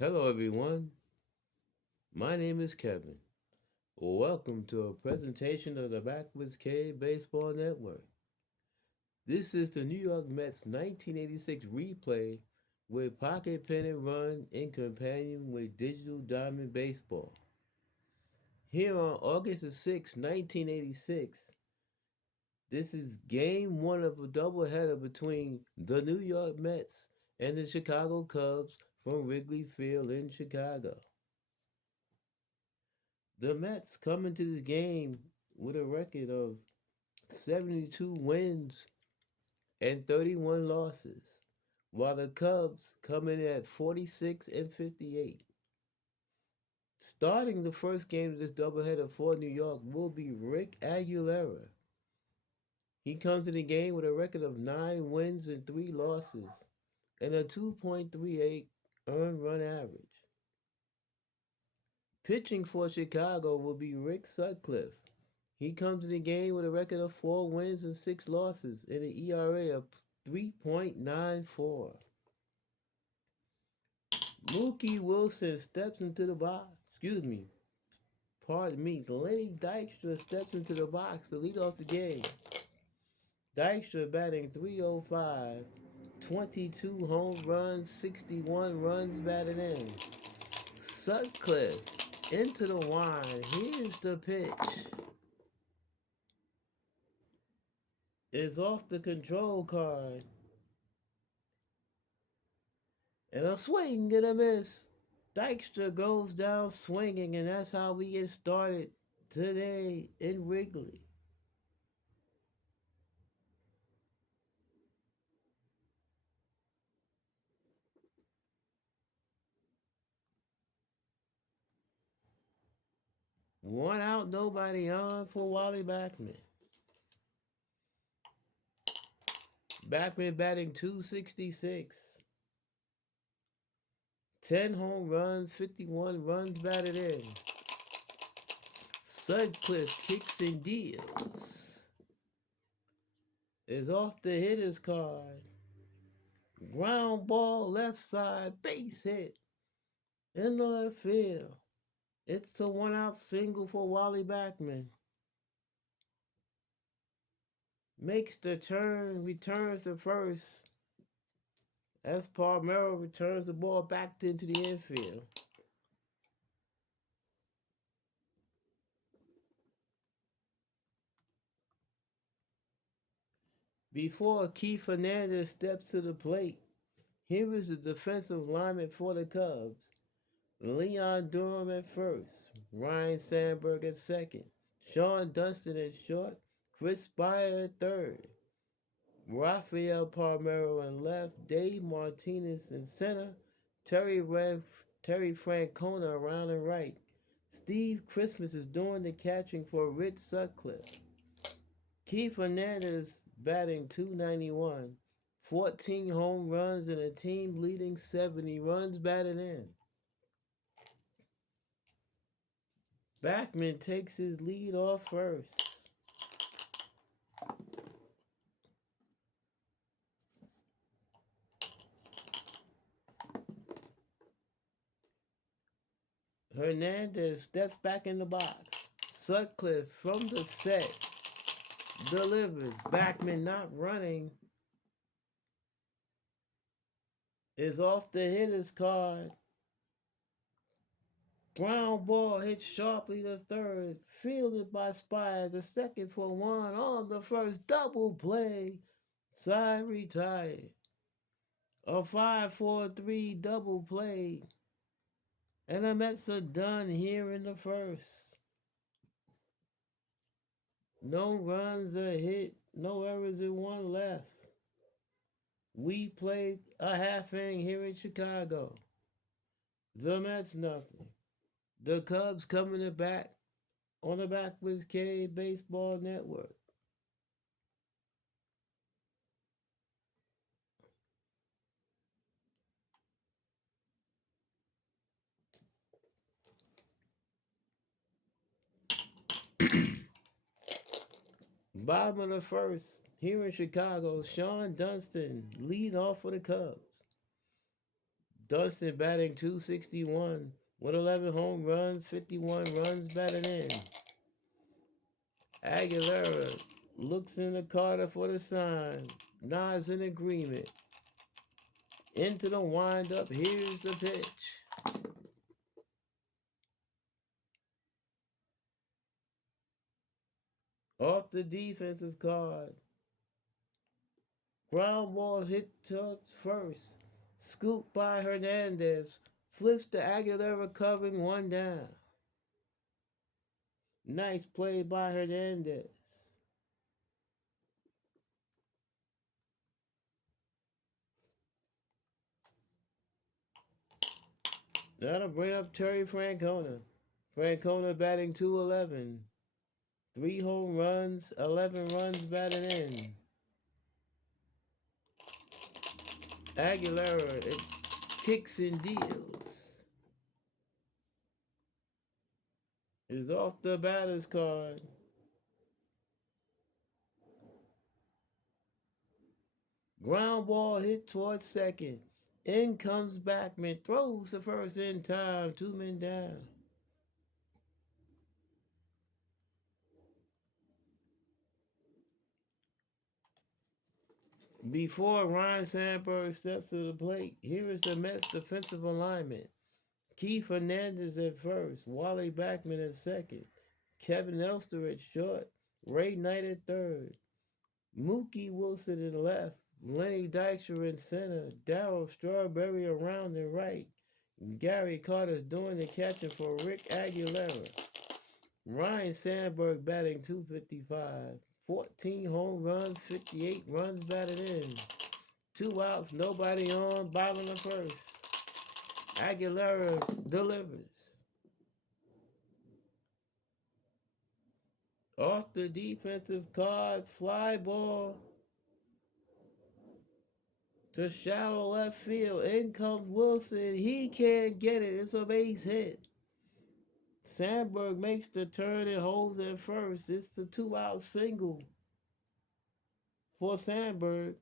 Hello, everyone. My name is Kevin. Welcome to a presentation of the Backwoods Cave Baseball Network. This is the New York Mets 1986 replay with Pocket Pennant run in companion with Digital Diamond Baseball. Here on August the 6th, 1986, this is game one of a doubleheader between the New York Mets and the Chicago Cubs from Wrigley Field in Chicago. The Mets come into this game with a record of 72 wins and 31 losses, while the Cubs come in at 46 and 58. Starting the first game of this doubleheader for New York will be Rick Aguilera. He comes in the game with a record of 9 wins and 3 losses and a 2.38 earned run average. Pitching for Chicago will be Rick Sutcliffe. He comes in the game with a record of 4 wins and 6 losses and an ERA of 3.94. Mookie Wilson steps into the box. Pardon me. Lenny Dykstra steps into the box to lead off the game. Dykstra batting 305, 22 home runs, 61 runs batted in. Sutcliffe into the line. Here's the pitch. It's off the control card. And a swing and a miss. Dykstra goes down swinging, and that's how we get started today in Wrigley. One out, nobody on for Wally Backman. Backman batting 266. 10 home runs, 51 runs batted in. Sutcliffe kicks and deals. Is off the hitter's card. Ground ball left side, base hit. In the left field. It's a 1-out single for Wally Backman. Makes the turn, returns to first. As Palmero returns the ball back into the infield. Before Keith Hernandez steps to the plate, here is the defensive lineman for the Cubs. Leon Durham at first, Ryan Sandberg at second, Sean Dunston at short, Chris Spire at third, Rafael Palmero in left, Dave Martinez in center, Terry Francona around and right. Steve Christmas is doing the catching for Rich Sutcliffe. Keith Hernandez batting 291, 14 home runs and a team leading 70 runs batted in. Backman takes his lead off first. Hernandez steps back in the box. Sutcliffe from the set delivers. Backman not running. Is off the hitter's card. Ground ball hit sharply to third. Fielded by Spire. The second for one on the first. Double play. Side retired. A 5-4-3 double play. And the Mets are done here in the first. No runs are hit. No errors in one left. We played a half inning here in Chicago. The Mets nothing. The Cubs coming back on the Backwoods Cave Baseball Network. Bottom of the first, here in Chicago, Sean Dunston lead off for the Cubs. Dunston batting 261 with 11 home runs, 51 runs batted in. Aguilera looks in the Carter for the sign, nods in agreement. Into the windup, here's the pitch. Off the defensive card. Ground ball hit to first. Scooped by Hernandez. Flips to Aguilera covering one down. Nice play by Hernandez. That'll bring up Terry Francona. Francona batting 211. 3 home runs, 11 runs batted in. Aguilera, it kicks and deals. Is off the batter's card. Ground ball hit towards second. In comes Backman, throws the first in time, 2 men down. Before Ryan Sandberg steps to the plate, here is the Mets defensive alignment. Keith Hernandez at first, Wally Backman at second, Kevin Elster at short, Ray Knight at third, Mookie Wilson in left, Lenny Dykstra in center, Darryl Strawberry around and right, Gary Carter's doing the catching for Rick Aguilera. Ryan Sandberg batting 255, 14 home runs, 58 runs batted in. 2 outs, nobody on, bottom of first. Aguilera delivers. Off the defensive card, fly ball to shallow left field. In comes Wilson. He can't get it. It's a base hit. Sandberg makes the turn and holds at first. It's the 2-out single for Sandberg.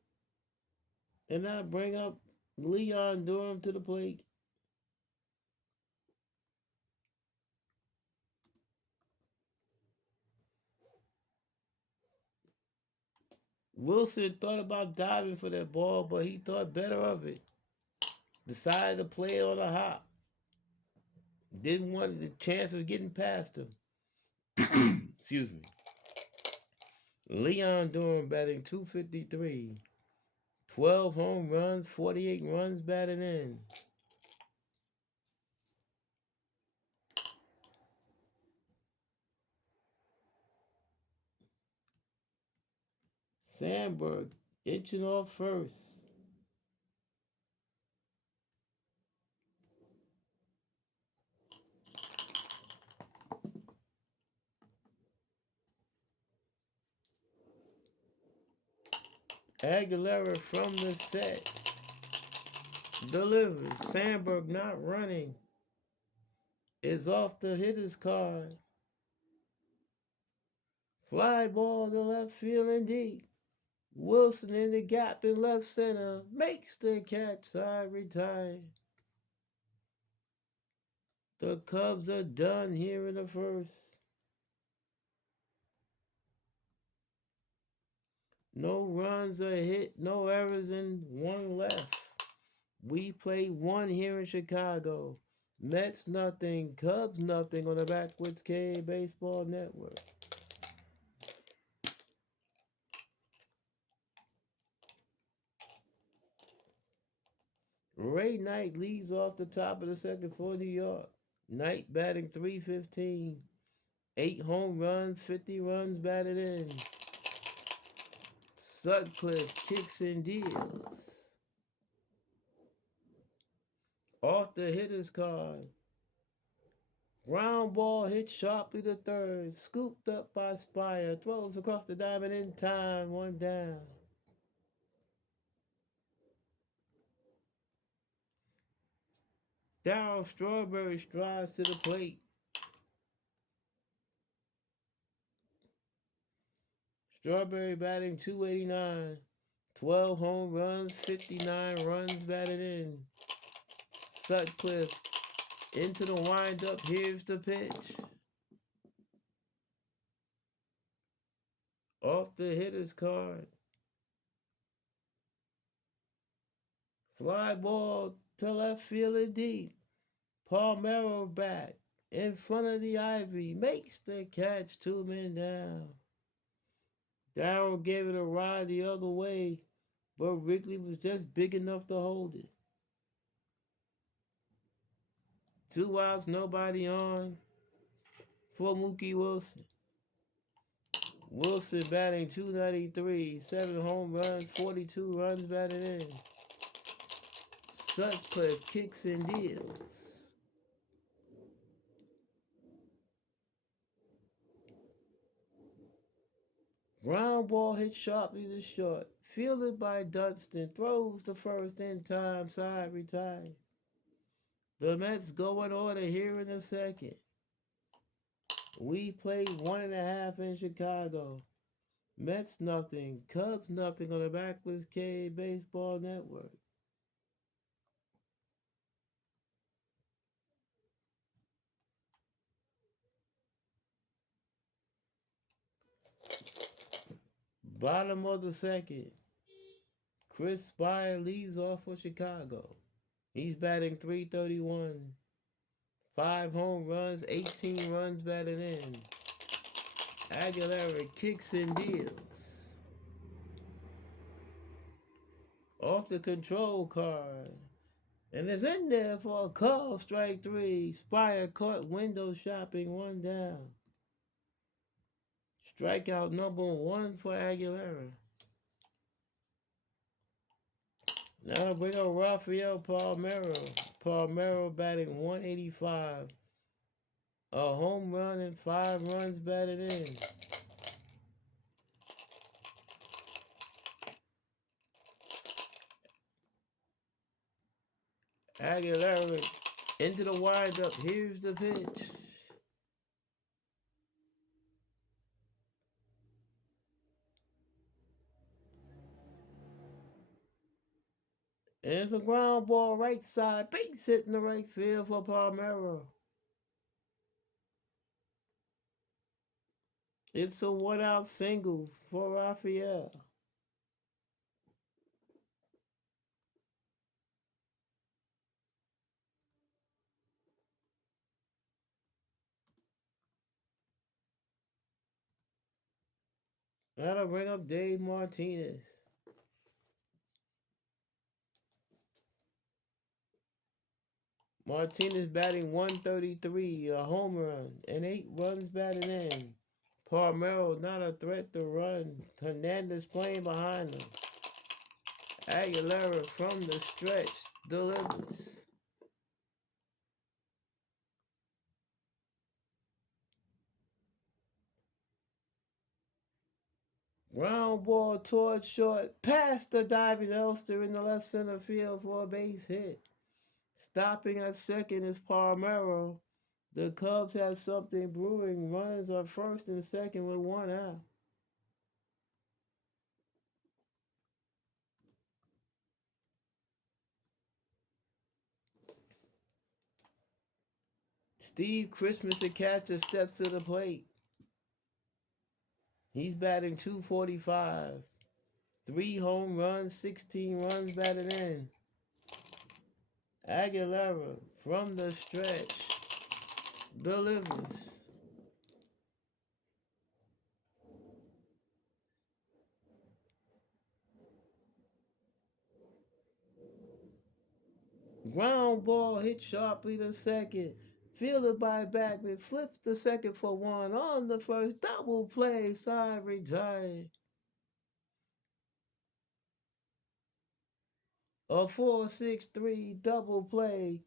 And I bring up Leon Durham to the plate. Wilson thought about diving for that ball, but he thought better of it. Decided to play it on a hop. Didn't want the chance of getting past him. Excuse me. Leon Durham batting 253. 12 home runs, 48 runs batted in. Sandberg inching off first. Aguilera from the set delivers. Sandberg not running. Is off the hitter's card. Fly ball to left field and deep. Wilson in the gap in left center. Makes the catch. Side retired. The Cubs are done here in the first. No runs are hit, no errors, and 1 left. We play 1 here in Chicago. Mets nothing, Cubs nothing on the Backwards K Baseball Network. Ray Knight leads off the top of the second for New York. Knight batting 315. 8 home runs, 50 runs batted in. Sutcliffe kicks and deals. Off the hitter's card. Ground ball hit sharply to third. Scooped up by Spire. Throws across the diamond in time. 1 down. Darryl Strawberry strides to the plate. Strawberry batting 289. 12 home runs, 59 runs batted in. Sutcliffe into the windup. Here's the pitch. Off the hitter's card. Fly ball to left field and deep. Palmero back in front of the ivy. Makes the catch, 2 men down. Darrell gave it a ride the other way, but Wrigley was just big enough to hold it. 2 outs, nobody on for Mookie Wilson. Wilson batting .293, 7 home runs, 42 runs batted in. Sutcliffe kicks and deals. Ground ball hit sharply to short. Fielded by Dunston. Throws to first in time. Side retired. The Mets go in order here in the second. We played 1.5 in Chicago. Mets nothing. Cubs nothing on the Backwards K Baseball Network. Bottom of the second. Chris Spire leads off for Chicago. He's batting .331. 5 home runs, 18 runs batted in. Aguilera kicks and deals. Off the control card. And it's in there for a call, strike 3. Spire caught window shopping, 1 down. Strikeout number 1 for Aguilera. Now bring up Rafael Palmero. Palmero batting .185. A home run and 5 runs batted in. Aguilera into the windup. Here's the pitch. And it's a ground ball right side. Base hit in the right field for Palmero. It's a 1-out single for Rafael. That'll bring up Dave Martinez. Martinez batting .133, a home run, and 8 runs batted in. Palmero not a threat to run. Hernandez playing behind him. Aguilera from the stretch delivers. Ground ball towards short, past the diving Elster in the left center field for a base hit. Stopping at second is Palmero. The Cubs have something brewing. Runners are first and second with 1 out. Steve Christmas, the catcher, steps to the plate. He's batting .245. 3 home runs, 16 runs batted in. Aguilera from the stretch delivers. Ground ball hit sharply to second. Fielded by Backman. Flips the second for 1. On the first, double play. Side retired. A 4-6-3 double play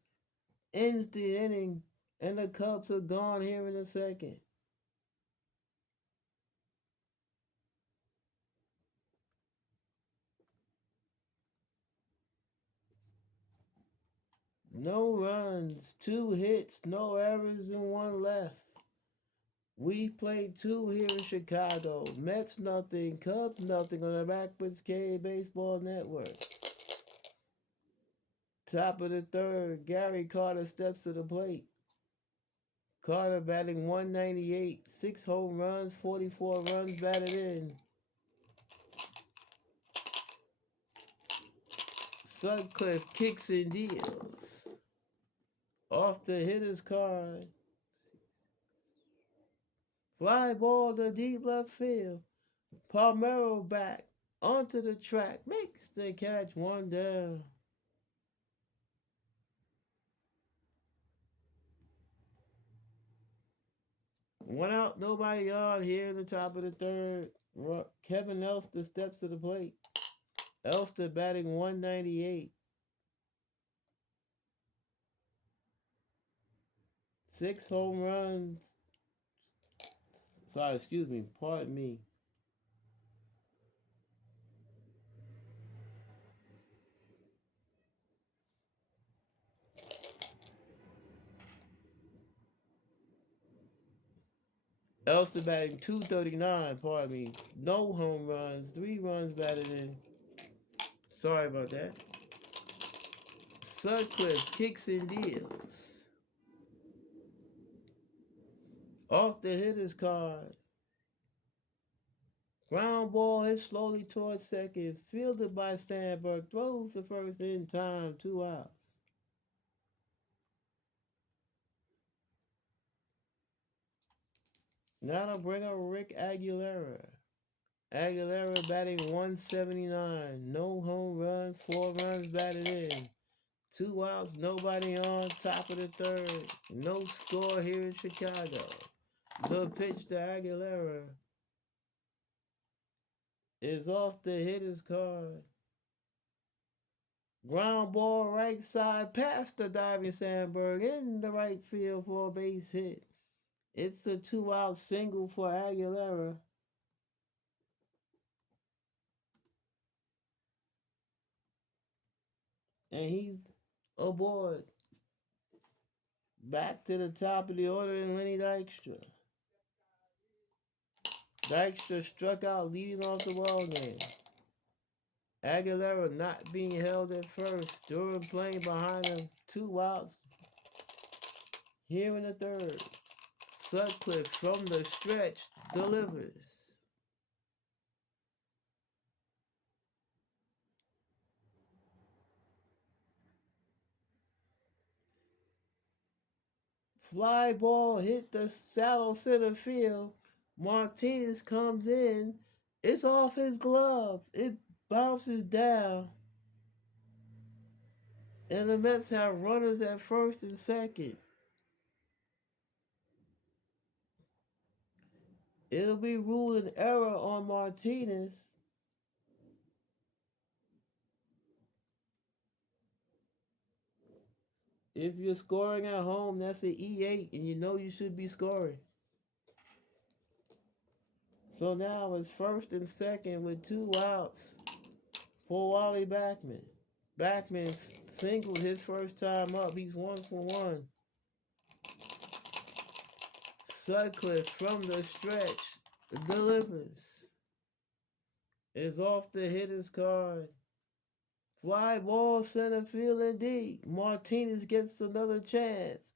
ends the inning, and the Cubs are gone here in the second. No runs, 2 hits, no errors, and 1 left. We played 2 here in Chicago. Mets nothing, Cubs nothing on the Backwards K Baseball Network. Top of the third, Gary Carter steps to the plate. Carter batting 198, 6 home runs, 44 runs batted in. Sutcliffe kicks and deals. Off the hitter's card. Fly ball to deep left field. Palmero back onto the track. Makes the catch, one down. One out, nobody on here in the top of the third. Kevin Elster steps to the plate. Elster batting 198. 6 home runs. Sorry, excuse me, pardon me. Elster batting 239, pardon me. No home runs, 3 runs batted in. Sorry about that. Sutcliffe kicks and deals. Off the hitter's card. Ground ball hit slowly towards second. Fielded by Sandberg. Throws the first in time. 2 outs. Now to bring up Rick Aguilera. Aguilera batting 179. No home runs. 4 runs batted in. 2 outs. Nobody on. Top of the third. No score here in Chicago. The pitch to Aguilera is off the hitter's card. Ground ball right side past the diving Sandberg in the right field for a base hit. It's a 2-out single for Aguilera. And he's aboard. Back to the top of the order in Lenny Dykstra. Dykstra struck out leading off the ball game. Aguilera not being held at first. Durham playing behind him. 2 outs. Here in the third. Sutcliffe from the stretch delivers. Fly ball hit the shallow center field. Martinez comes in. It's off his glove. It bounces down. And the Mets have runners at first and second. It'll be ruled an error on Martinez. If you're scoring at home, that's an E8, and you know you should be scoring. So now it's first and second with 2 outs for Wally Backman. Backman singled his first time up. He's 1-for-1. Sutcliffe from the stretch delivers. Is off the hitter's card. Fly ball center field and deep. Martinez gets another chance.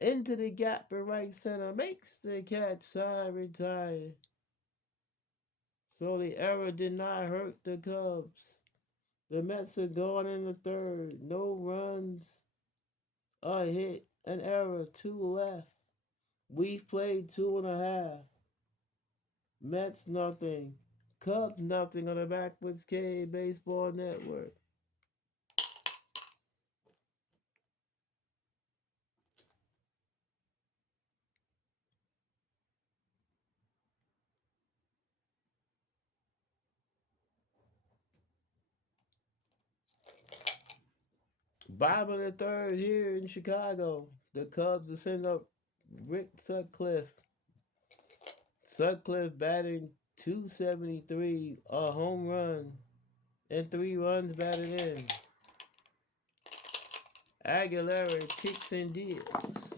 Into the gap in right center. Makes the catch. Side retired. So the error did not hurt the Cubs. The Mets are gone in the third. No runs. A hit. An error. 2 left. We've played 2.5. Mets nothing. Cubs nothing on the Backwoods K Baseball Network. Bottom of the third here in Chicago. The Cubs are sending up Rick Sutcliffe. Sutcliffe batting 273, a home run, and 3 runs batted in. Aguilera kicks and deals.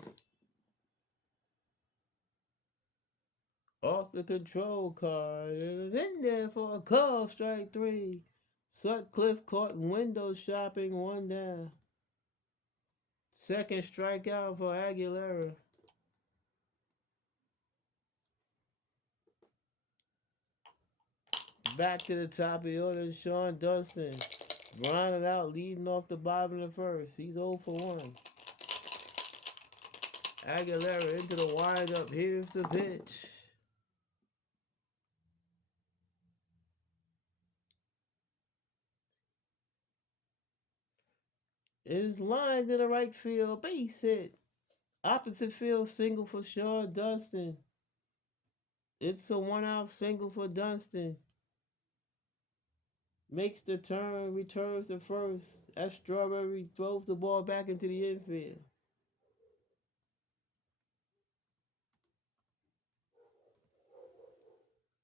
Off the control card, and in there for a call, strike 3. Sutcliffe caught window shopping, 1 down. Second strikeout for Aguilera. Back to the top of the order, Sean Dunston. Grinding out, leading off the bottom of the first. He's 0 for 1. Aguilera into the windup. Here's the pitch. It is lined to the right field. Base hit. Opposite field single for Sean Dunston. It's a 1-out single for Dunston. Makes the turn, returns to first. As Strawberry throws the ball back into the infield.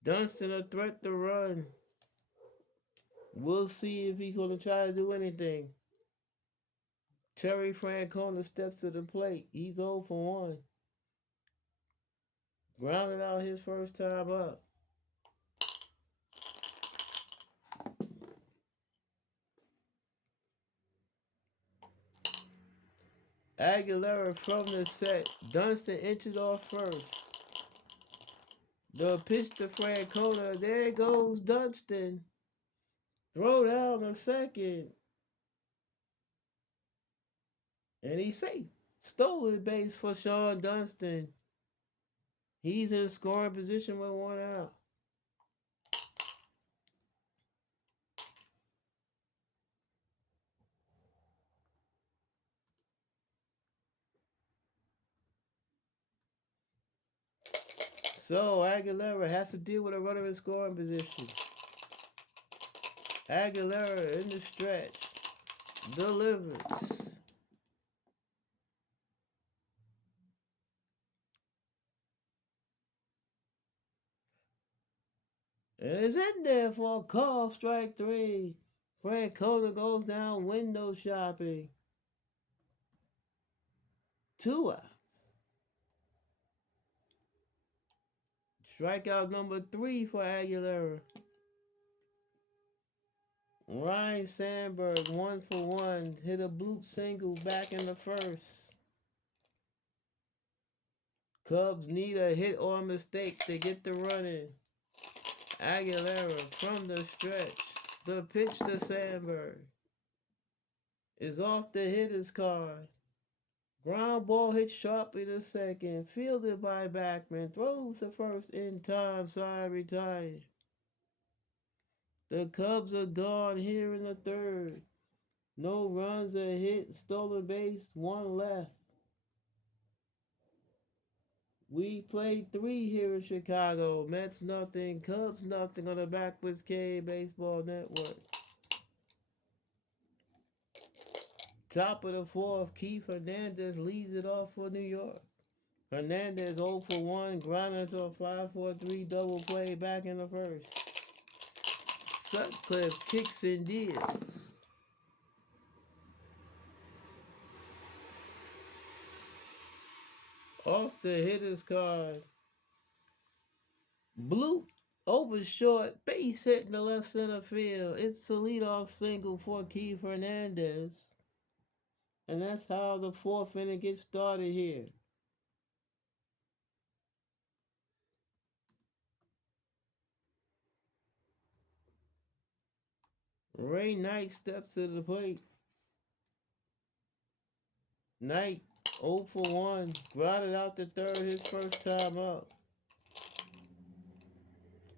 Dunston a threat to run. We'll see if he's going to try to do anything. Terry Francona steps to the plate. He's 0 for 1. Grounded out his first time up. Aguilera from the set. Dunston entered off first. The pitch to Francona. There goes Dunston. Throw down a second. And he's safe. Stolen base for Sean Dunston. He's in scoring position with 1 out. So Aguilera has to deal with a runner in scoring position. Aguilera in the stretch. Delivers. And it's in there for a call, strike 3. Francona goes down window shopping. 2 outs. Strikeout number 3 for Aguilera. Ryan Sandberg, 1 for 1. Hit a bloop single back in the first. Cubs need a hit or a mistake to get the run in. Aguilera from the stretch. The pitch to Sandberg is off the hitter's card. Ground ball hit sharply to second. Fielded by Backman. Throws to first in time. Side retired. The Cubs are gone here in the third. No runs, a hit, stolen base, 1 left. We played 3 here in Chicago. Mets nothing, Cubs nothing on the Backwoods K Baseball Network. Top of the 4th, Keith Hernandez leads it off for New York. Hernandez 0 for 1, grounded to a 5-4-3 double play back in the first. Sutcliffe kicks and deals. Off the hitter's card. Bloop over short, base hit in the left center field. It's a leadoff single for Keith Hernandez. And that's how the 4th inning gets started here. Ray Knight steps to the plate. Knight 0 for 1. Grounded out to third his first time up.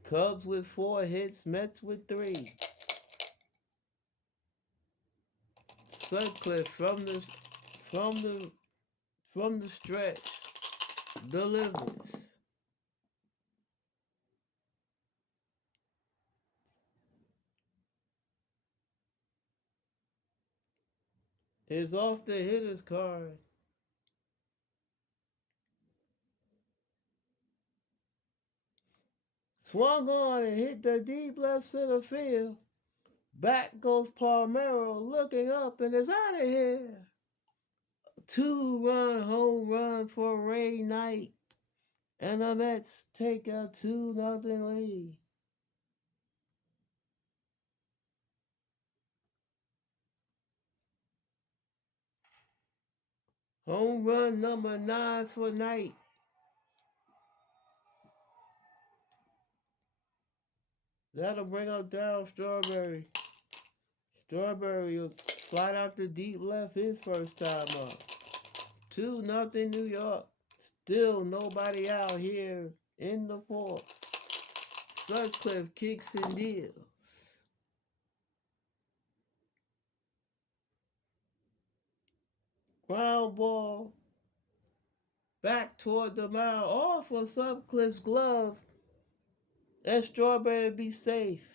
Cubs with 4 hits, Mets with 3. Sutcliffe from the stretch delivers. Is off the hitter's card. Swung on and hit the deep left center field. Back goes Palmeiro looking up and is out of here. 2-run home run for Ray Knight. And the Mets take a 2-0 lead. Home run number 9 for Knight. That'll bring up down Strawberry. Strawberry will slide out the deep left his first time up. 2-0 New York. Still nobody out here in the fourth. Sutcliffe kicks and deals. Ground ball back toward the mound. Off of Sutcliffe's glove. And Strawberry be safe.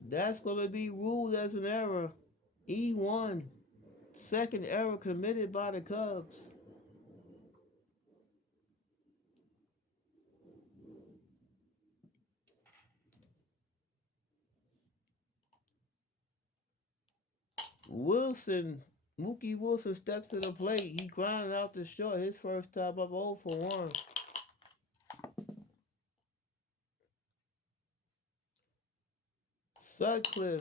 That's going to be ruled as an error. E1. Second error committed by the Cubs. Wilson, Mookie Wilson steps to the plate. He grounded out the short. His first time up 0 for 1. Sutcliffe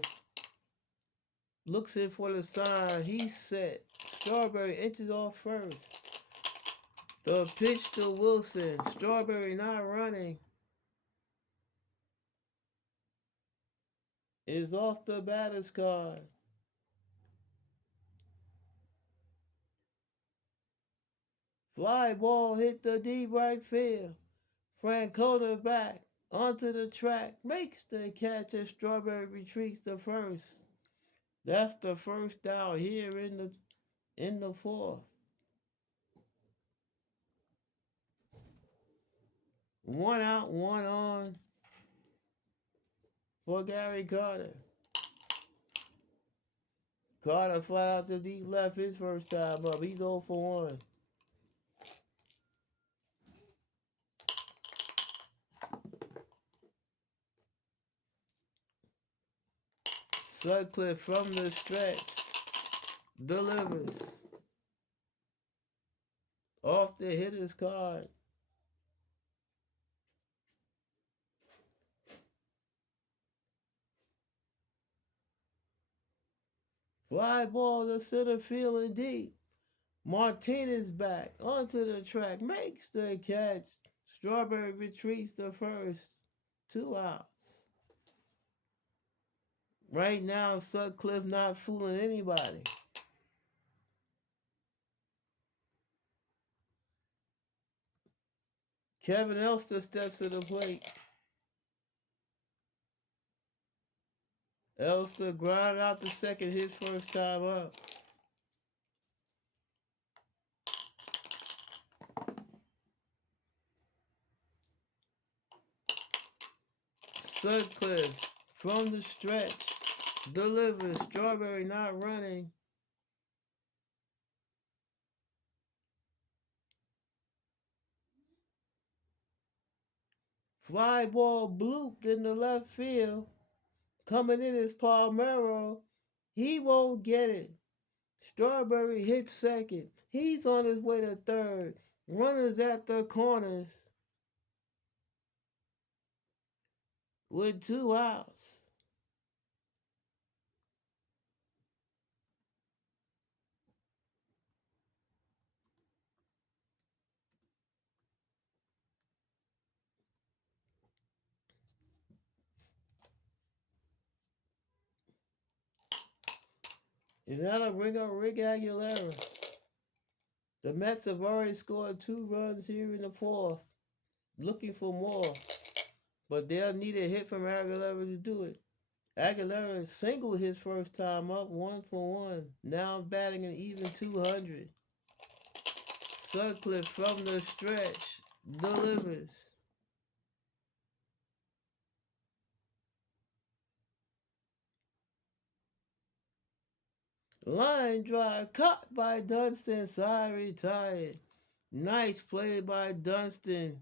looks in for the sign. He's set. Strawberry inches off first. The pitch to Wilson. Strawberry not running. Is off the batter's card. Fly ball hit the deep right field. Francona back onto the track. Makes the catch as Strawberry retreats to first. That's the first out here in the fourth. 1 out, 1 on for Gary Carter. Carter flat out to deep left his first time up. He's 0 for 1. Sutcliffe from the stretch delivers off the hitter's card. Fly ball to center field and deep. Martinez back onto the track, makes the catch. Strawberry retreats the first. 2 outs. Right now, Sutcliffe not fooling anybody. Kevin Elster steps to the plate. Elster grounded out the second his first time up. Sutcliffe from the stretch delivers. Strawberry not running. Fly ball blooped in the left field. Coming in is Palmero. He won't get it. Strawberry hits second. He's on his way to third. Runners at the corners with 2 outs. And that'll bring up Rick Aguilera. The Mets have already scored 2 runs here in the fourth, looking for more. But they'll need a hit from Aguilera to do it. Aguilera singled his first time up 1 for 1. Now batting an even 200. Sutcliffe from the stretch delivers. Line drive caught by Dunston. Side retired. Nice play by Dunston.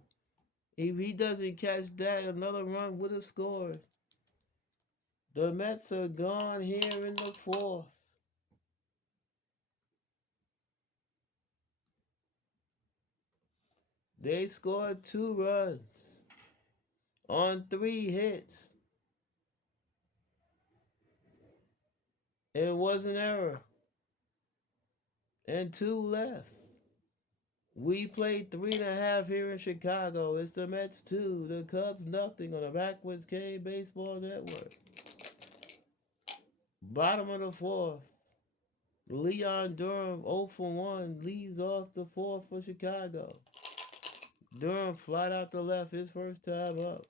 If he doesn't catch that, another run would have scored. The Mets are gone here in the fourth. They scored 2 runs on 3 hits. It was an error. And two left. We played 3.5 here in Chicago. It's the Mets 2, the Cubs nothing on the Backwards K Baseball Network. Bottom of the fourth. Leon Durham 0 for 1 leads off the fourth for Chicago. Durham flied out the left his first time up.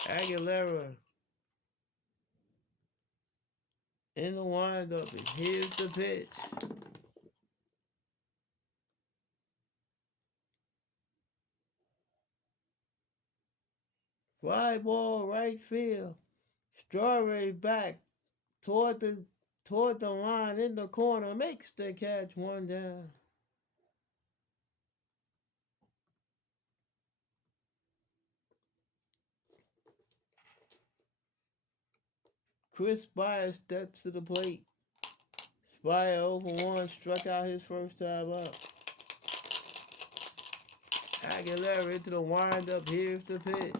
Aguilera in the windup. And here's the pitch. Fly ball right field. Strawberry back toward the line in the corner. Makes the catch, one down. Chris Spire steps to the plate. Spire 0 for 1 struck out his first time up. Aguilera into the windup. Here's the pitch.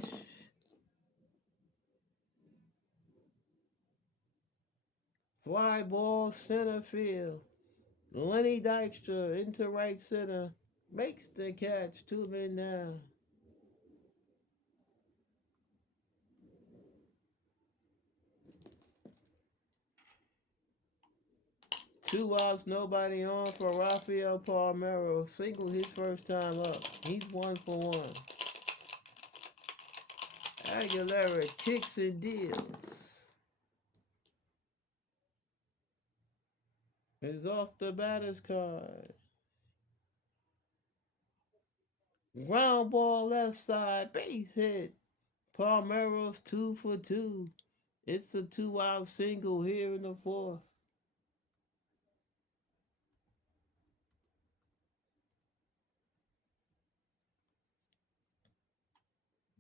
Fly ball center field. Lenny Dykstra into right center. Makes the catch, 2 men down. Two outs, nobody on for Rafael Palmeiro. Singled his first time up. He's 1 for 1. Aguilera kicks and deals. Is off the batter's card. Ground ball left side, base hit. Palmeiro's 2 for 2. It's a 2-out single here in the fourth.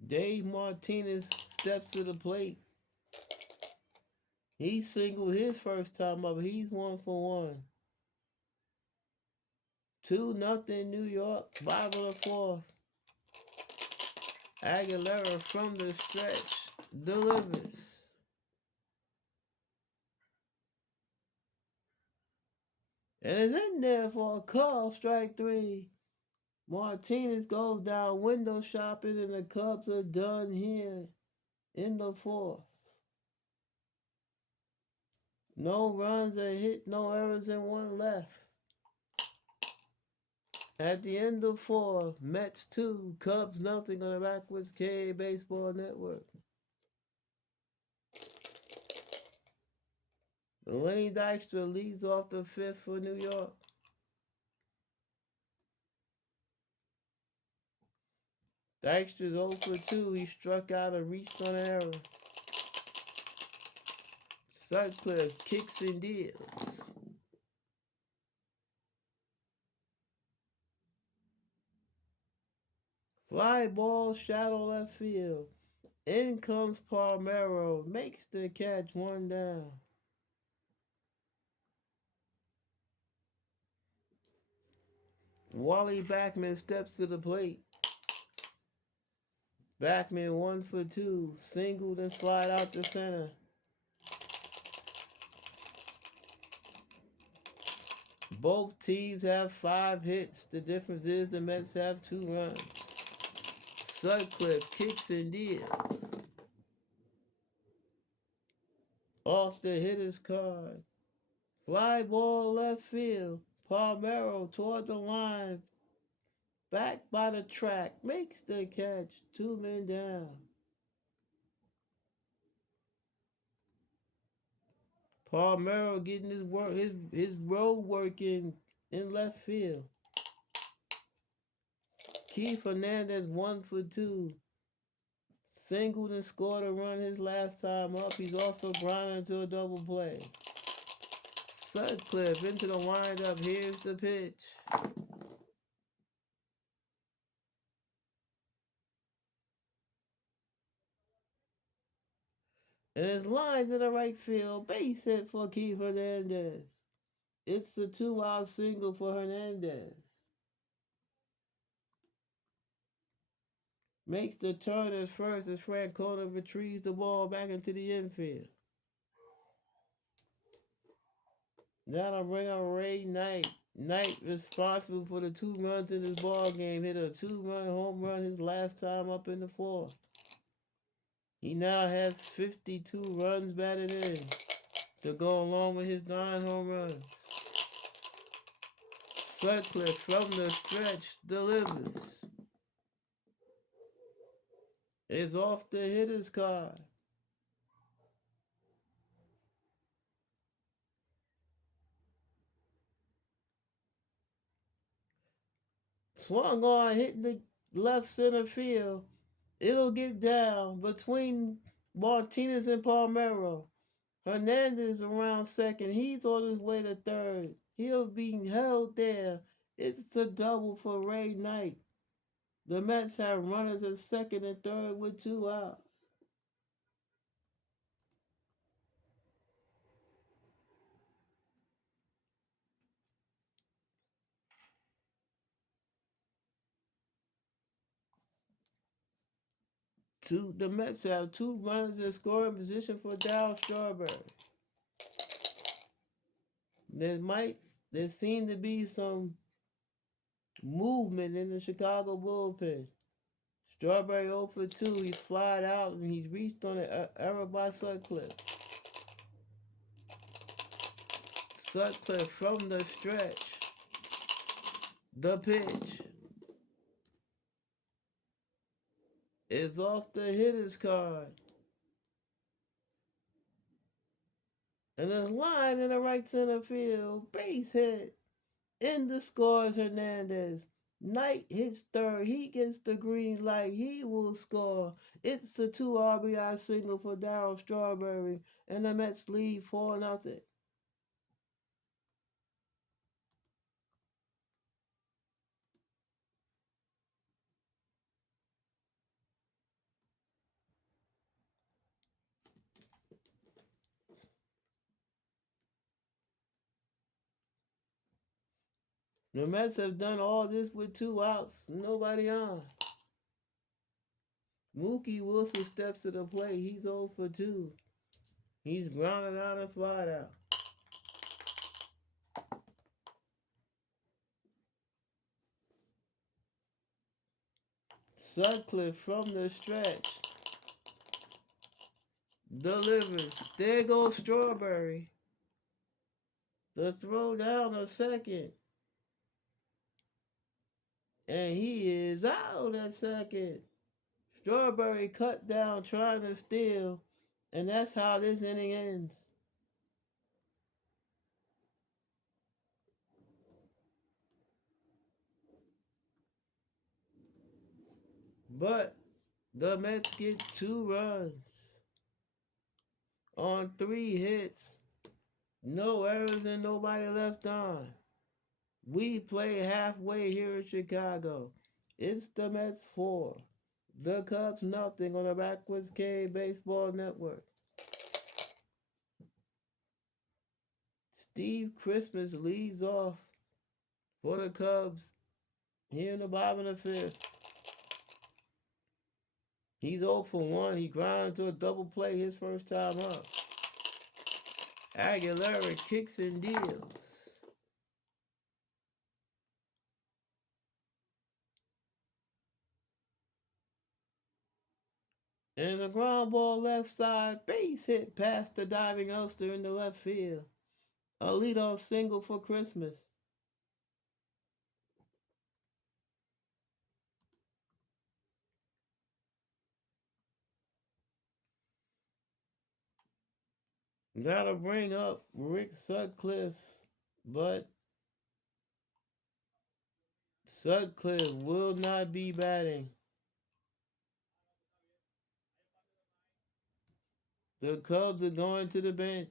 Dave Martinez steps to the plate. He singled his first time up. He's 1 for 1. 2-0 New York. Bottom of the fourth. Aguilera from the stretch delivers. And is in there for a call, strike 3. Martinez goes down window shopping, and the Cubs are done here in the fourth. No runs are hit, no errors, and 1 left. At the end of 4, Mets 2, Cubs nothing on the Backwards K Baseball Network. Lenny Dykstra leads off the fifth for New York. Dykstra's 0 for 2. He struck out and reached on an error. Sutcliffe kicks and deals. Fly ball, shadow left field. In comes Palmeiro. Makes the catch, 1 down. Wally Backman steps to the plate. Backman 1 for 2. Singled and slide out to center. Both teams have 5 hits. The difference is the Mets have 2 runs. Sutcliffe kicks and deals. Off the hitter's card. Fly ball left field. Palmeiro toward the line. Back by the track. Makes the catch. 2 men down. Palmeiro getting his road work in left field. Keith Hernandez 1 for 2. Singled and scored a run his last time up. He's also grinding to a double play. Sutcliffe into the windup. Here's the pitch. And it's lined to the right field. Base hit for Keith Hernandez. It's a 2-out single for Hernandez. Makes the turn as first as Francona retrieves the ball back into the infield. That'll bring up Ray Knight. Knight responsible for the 2 runs in this ball game. Hit a 2-run home run his last time up in the fourth. He now has 52 runs batted in to go along with his 9 home runs. Sutcliffe from the stretch delivers. Is off the hitter's card. Swung on, hitting the left center field. It'll get down between Martinez and Palmero. Hernandez around second. He's on his way to third. He'll be held there. It's a double for Ray Knight. The Mets have runners at second and third with 2 outs. The Mets have 2 runners in scoring position for Darryl Strawberry. There seem to be some movement in the Chicago bullpen. Strawberry 0 for 2. He's flied out and he's reached on an error by Sutcliffe. Sutcliffe from the stretch. The pitch is off the hitter's card. And there's line in the right center field. Base hit. In the scores Hernandez. Knight hits third. He gets the green light. He will score. It's a 2 RBI single for Darryl Strawberry. And the Mets lead 4-0. The Mets have done all this with 2 outs. Nobody on. Mookie Wilson steps to the plate. He's 0 for 2. He's grounded out and flied out. Sutcliffe from the stretch delivers. There goes Strawberry. The throw down a second. And he is out at second. Strawberry cut down trying to steal. And that's how this inning ends. But the Mets get 2 runs on 3 hits. No errors and nobody left on. We play halfway here in Chicago. It's the Mets 4. The Cubs nothing on the Backwards K Baseball Network. Steve Christmas leads off for the Cubs here in the bottom of the 5th. He's 0 for 1. He grounded to a double play his first time up. Aguilera kicks and deals. And the ground ball left side, base hit past the diving Ulster in the left field. A leadoff single for Christmas. That'll bring up Rick Sutcliffe, but Sutcliffe will not be batting. The Cubs are going to the bench.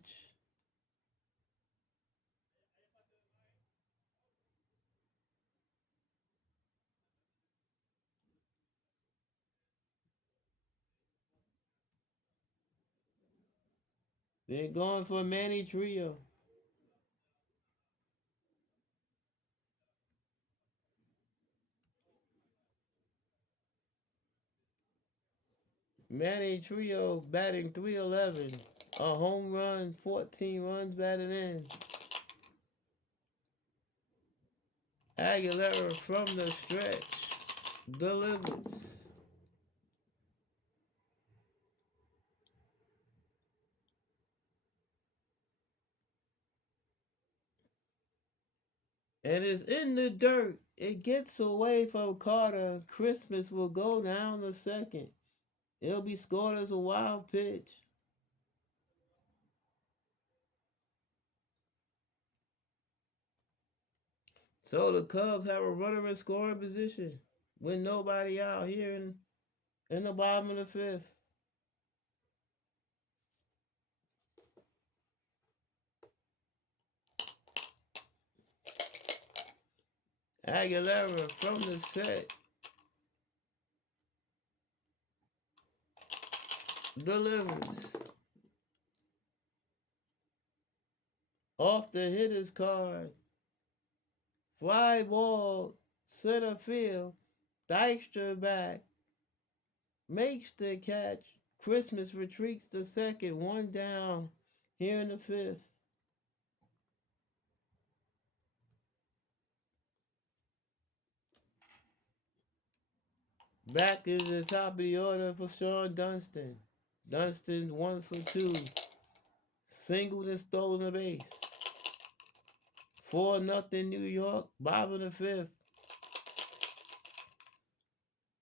They're going for Manny Trio. Manny Trio batting .311. A home run, 14 runs batted in. Aguilera from the stretch delivers. And it's in the dirt. It gets away from Carter. Christmas will go down the second. It'll be scored as a wild pitch. So the Cubs have a runner in scoring position with nobody out here in the bottom of the fifth. Aguilera from the set delivers. Off the hitter's card. Fly ball, center field. Dykstra back. Makes the catch. Christmas retreats to second. One down here in the fifth. Back is the top of the order for Sean Dunston. Dunston's 1 for 2. Singled and stolen a base. 4-0 New York. Bottom of the fifth.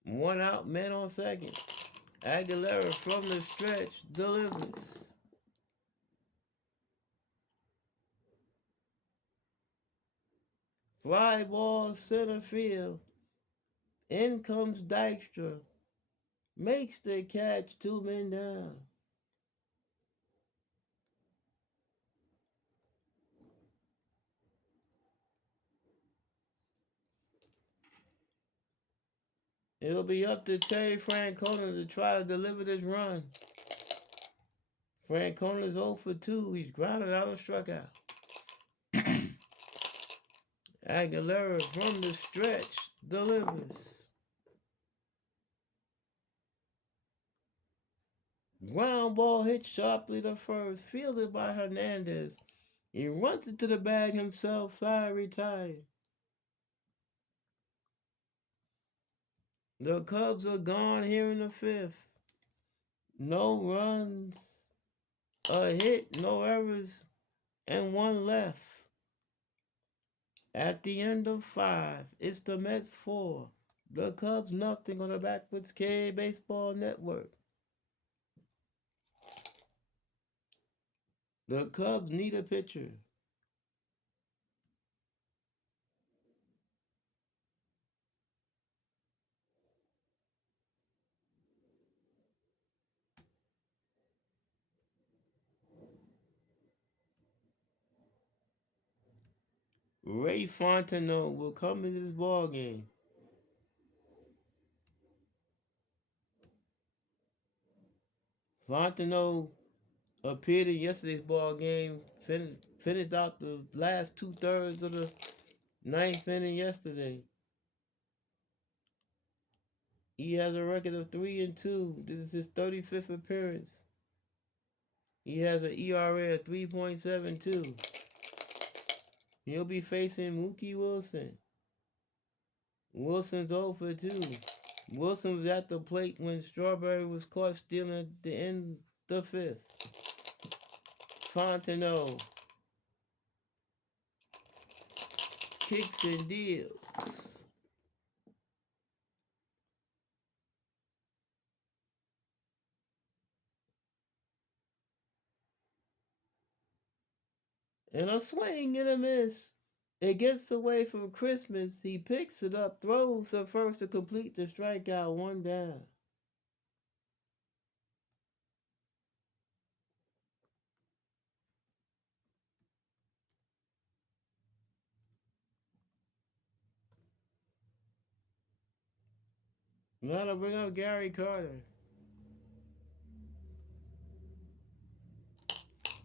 One out, man on second. Aguilera from the stretch delivers. Fly ball center field. In comes Dykstra. Makes the catch, 2 men down. It'll be up to Terry Francona to try to deliver this run. Francona's 0 for 2. He's grounded out and struck out. Aguilera from the stretch delivers. Ground ball hit sharply to first, fielded by Hernandez. He runs into the bag himself, side retired. The Cubs are gone here in the fifth. No runs, a hit, no errors, and one left. At the end of 5, it's the Mets 4. The Cubs nothing on the Backwoods K Baseball Network. The Cubs need a pitcher. Ray Fontenot will come into this ball game. Fontenot appeared in yesterday's ball game, finished out the last 2/3 of the ninth inning yesterday. He has a record of 3-2. This is his 35th appearance. He has an ERA of 3.72. He'll be facing Mookie Wilson. Wilson's 0 for 2. Wilson was at the plate when Strawberry was caught stealing at the end of the fifth. Fontenot kicks and deals. And a swing and a miss. It gets away from Christmas. He picks it up, throws to first to complete the strikeout, 1 down. Now to bring up Gary Carter.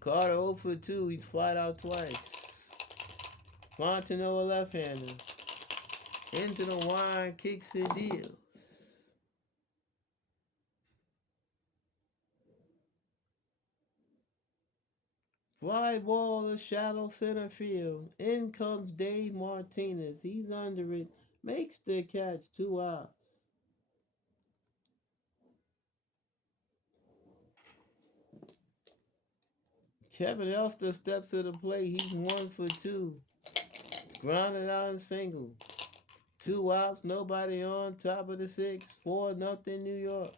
Carter 0 for 2. He's flied out twice. Fontenot a left-hander. Into the wine, kicks and deals. Fly ball to shallow center field. In comes Dave Martinez. He's under it. Makes the catch. 2 outs. Kevin Elster steps to the plate. He's 1 for 2. Grounded out and single. 2 outs, nobody on. Top of the 6th. 4-0 New York.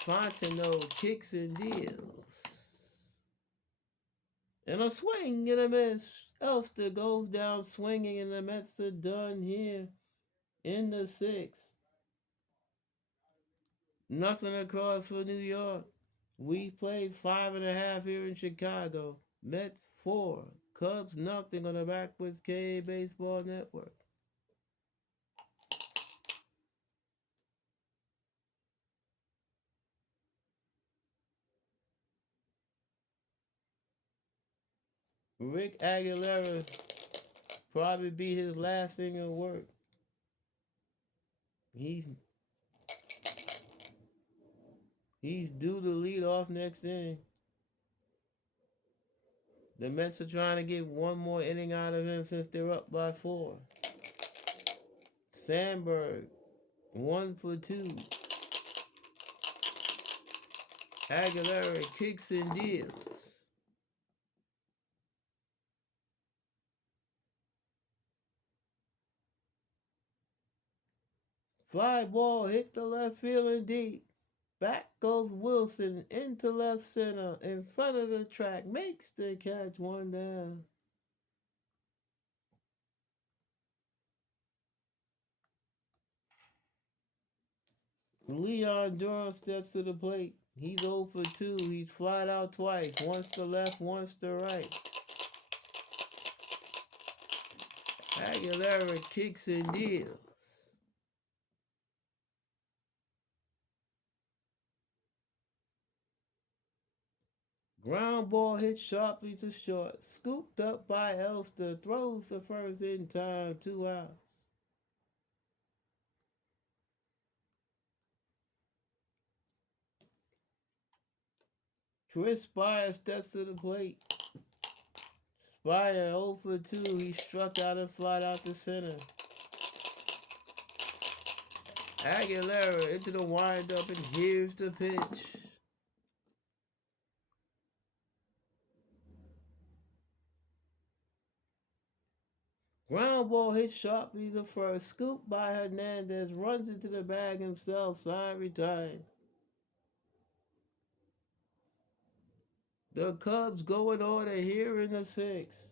Fontenot kicks and deals. And a swing and a miss. Elster goes down swinging, and the Mets are done here in the 6th. Nothing across for New York. We played 5.5 here in Chicago. Mets 4. Cubs nothing on the Backwoods K Baseball Network. Rick Aguilera probably be his last thing of work. He's due to lead off next inning. The Mets are trying to get one more inning out of him since they're up by 4. Sandberg, 1 for 2. Aguilera kicks and deals. Fly ball hit the left field and deep. Back goes Wilson into left center in front of the track. Makes the catch. 1 down. Leon Durham steps to the plate. He's 0 for 2. He's flied out twice. Once to left, once to right. Aguilera kicks and deals. Ground ball hit sharply to short. Scooped up by Elster. Throws the first in time. 2 outs. Chris Spire steps to the plate. Spire 0 for 2. He struck out and flied out to center. Aguilera into the windup, and here's the pitch. Ground ball hit sharply to first. Scooped by Hernandez. Runs into the bag himself. Side retired. The Cubs go in order here in the 6th.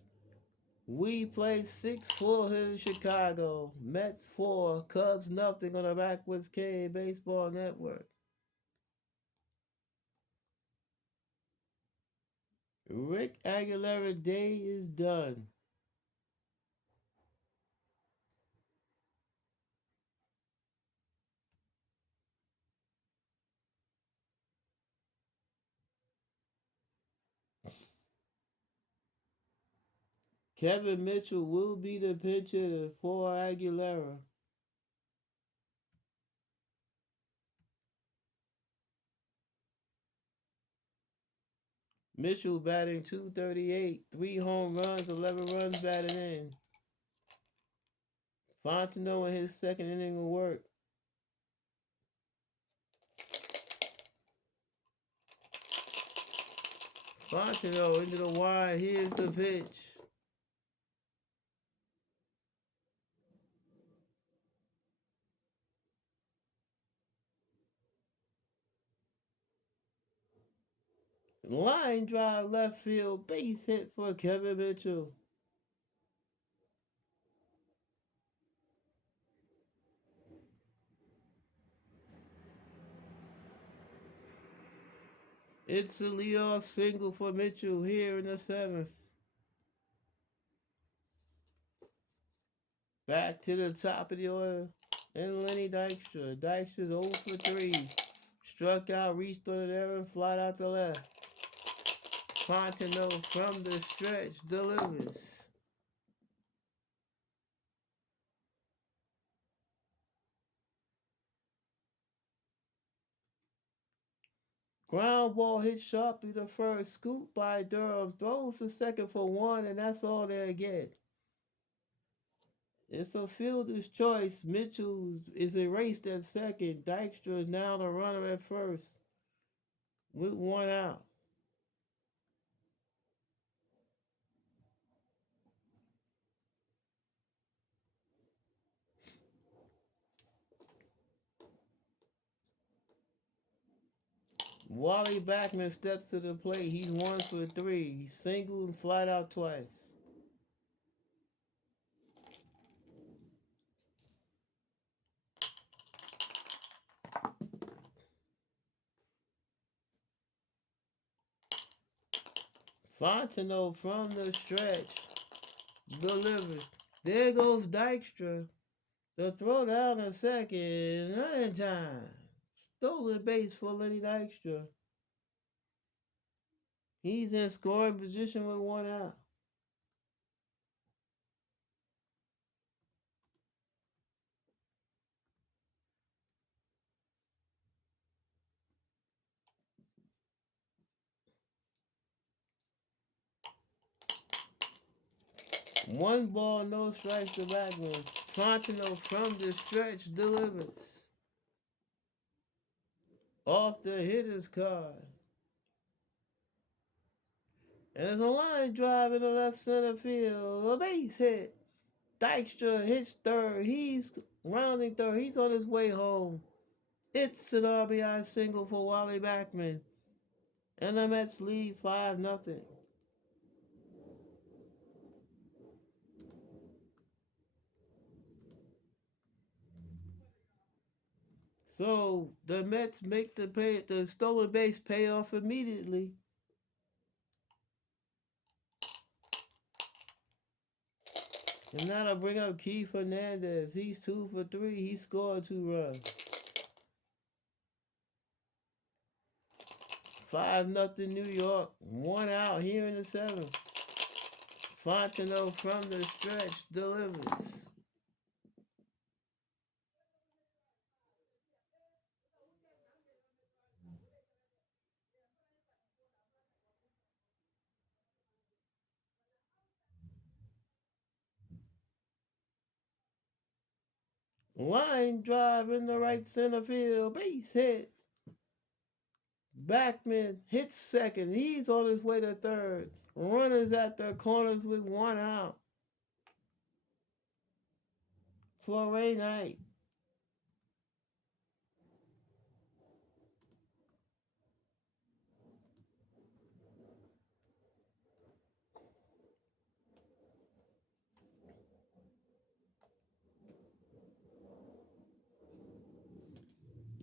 We play 6-4 here in Chicago. Mets 4, Cubs nothing on the Backwoods K Baseball Network. Rick Aguilera day is done. Kevin Mitchell will be the pitcher for Aguilera. Mitchell batting .238, 3 home runs, 11 runs batted in. Fontenot in his second inning of work. Fontenot into the wide. Here's the pitch. Line drive left field. Base hit for Kevin Mitchell. It's a leadoff single for Mitchell here in the 7th. Back to the top of the order. And Lenny Dykstra. Dykstra's 0 for 3. Struck out, reached on an error, and flied out the left. Fontenot from the stretch delivers. Ground ball hit sharply to first. Scoop by Durham. Throws to second for one, and that's all they get. It's a fielder's choice. Mitchell is erased at second. Dykstra is now the runner at first with one out. Wally Backman steps to the plate. He's 1 for 3. He singled and flied out twice. Fontenot from the stretch delivers. There goes Dykstra. The throw down a second. Running time. Stolen base for Lenny Dykstra. He's in scoring position with one out. One ball, no strikes to Backman. Fontenot from the stretch delivers. Off the hitter's card. And there's a line drive in the left center field. A base hit. Dykstra hits third. He's rounding third. He's on his way home. It's an RBI single for Wally Backman. And the Mets lead 5-0. So the Mets make the stolen base pay off immediately. And now to bring up Keith Hernandez. He's 2 for 3. He scored 2 runs. 5-0 New York. One out here in the seventh. Fontenot from the stretch delivers. Line drive in the right center field. Base hit. Backman hits second. He's on his way to third. Runners at the corners with one out. For Ray Knight.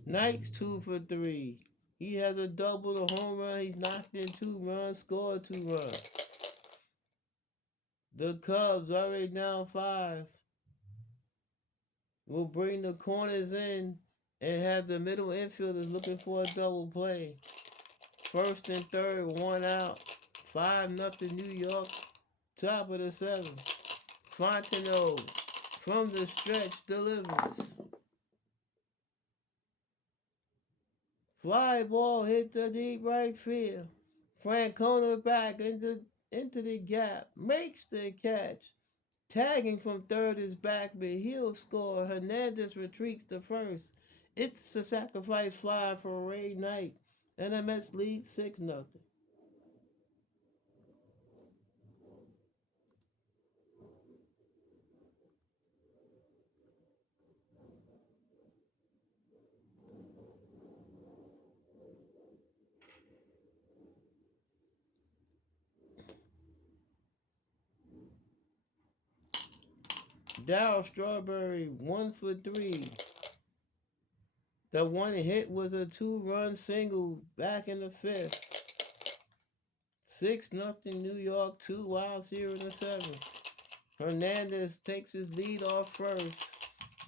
Knight's 2 for 3. He has a double, a home run. He's knocked in 2 runs, scored 2 runs. The Cubs already down 5. Will bring the corners in and have the middle infielders looking for a double play. First and third, one out. 5-0 New York. Top of the seventh. Fontenot from the stretch delivers. Fly ball hit the deep right field. Francona back into the gap. Makes the catch. Tagging from third is Backman. He'll score. Hernandez retreats to first. It's a sacrifice fly for Ray Knight. And the Mets lead 6-0. Darryl Strawberry, 1 for 3. The one hit was a 2-run single back in the fifth. 6-0 New York, 2 outs here in the seventh. Hernandez takes his lead off first.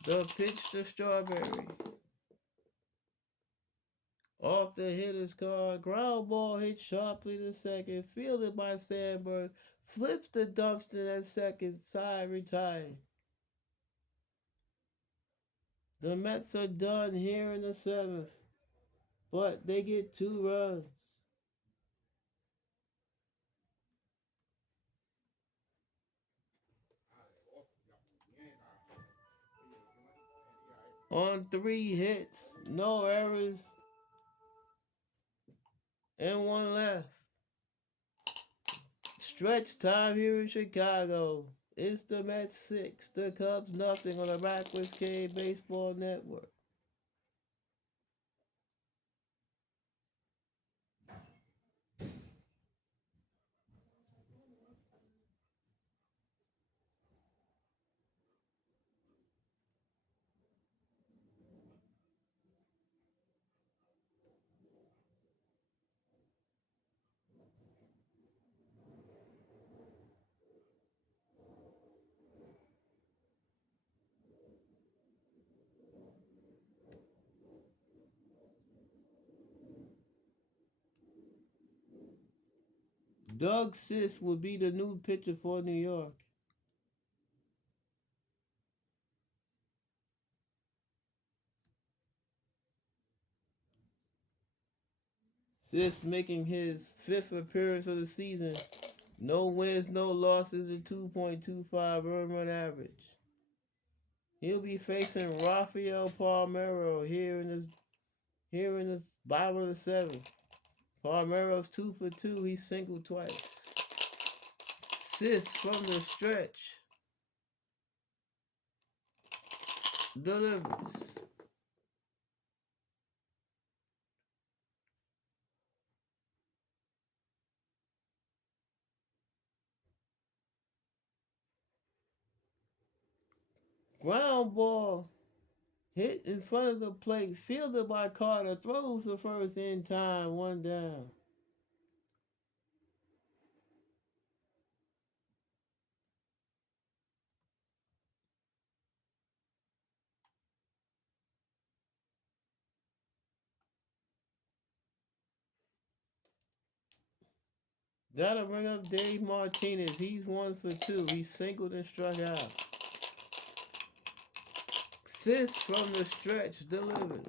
The pitch to Strawberry. Off the hitter's card. Ground ball hit sharply to second. Fielded by Sandberg. Flips to Dunston at second. Side retired. The Mets are done here in the seventh. but they get 2 runs. On 3 hits, no errors, and one left. Stretch time here in Chicago. It's the Mets 6, the Cubs nothing on the Backwards K Baseball Network. Doug Sis will be the new pitcher for New York. Sis making his 5th appearance of the season. No wins, no losses, and 2.25 earned run average. He'll be facing Rafael Palmeiro here in the bottom of the 7th. Palmeiro's 2 for 2. He singled twice. Sis from the stretch delivers. Ground ball hit in front of the plate. Fielded by Carter. Throws the first in time. 1 down. That'll bring up Dave Martinez. He's 1 for 2. He singled and struck out. Sis from the stretch delivers.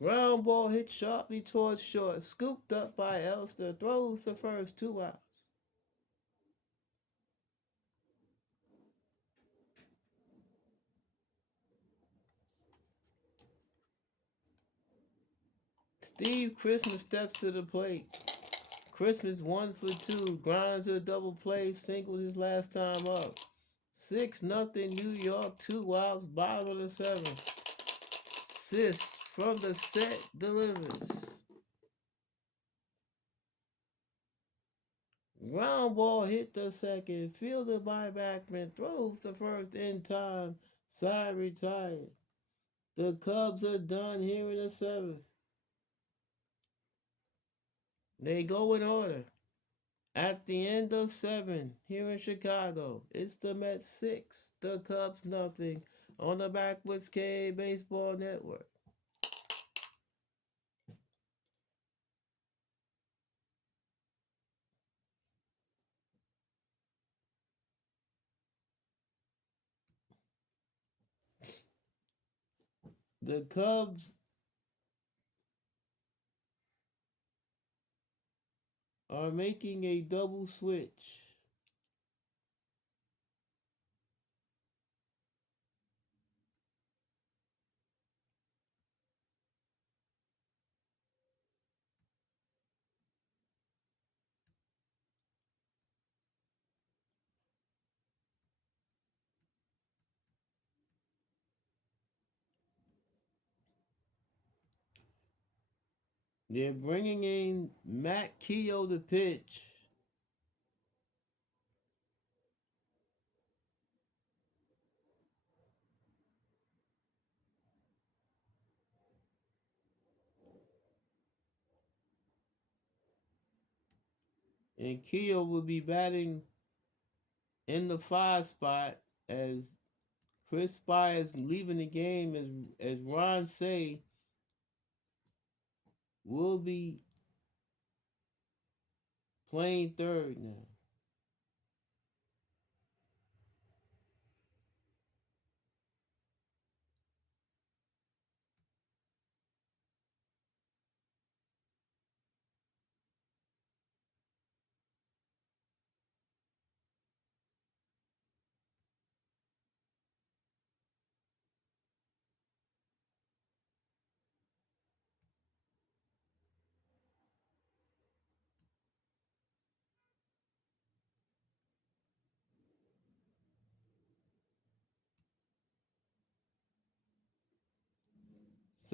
Ground ball hit sharply towards short. Scooped up by Elster. Throws the first 2 outs. Steve Christmas steps to the plate. Christmas 1 for 2. Grinds a double play. Singled his last time up. 6-0 New York. 2 outs. Bottom of the 7th. Sis from the set delivers. Ground ball hit the second. Fielded by Backman. Throws the first in time. Side retired. The Cubs are done here in the 7th. They go in order. At the end of 7 here in Chicago, it's the Mets 6, the Cubs nothing on the Backwoods K Baseball Network. The Cubs are making a double switch. They're bringing in Matt Keogh to pitch. And Keogh will be batting in the 5 spot as Chris Spires leaving the game as Ron Say will be playing third now.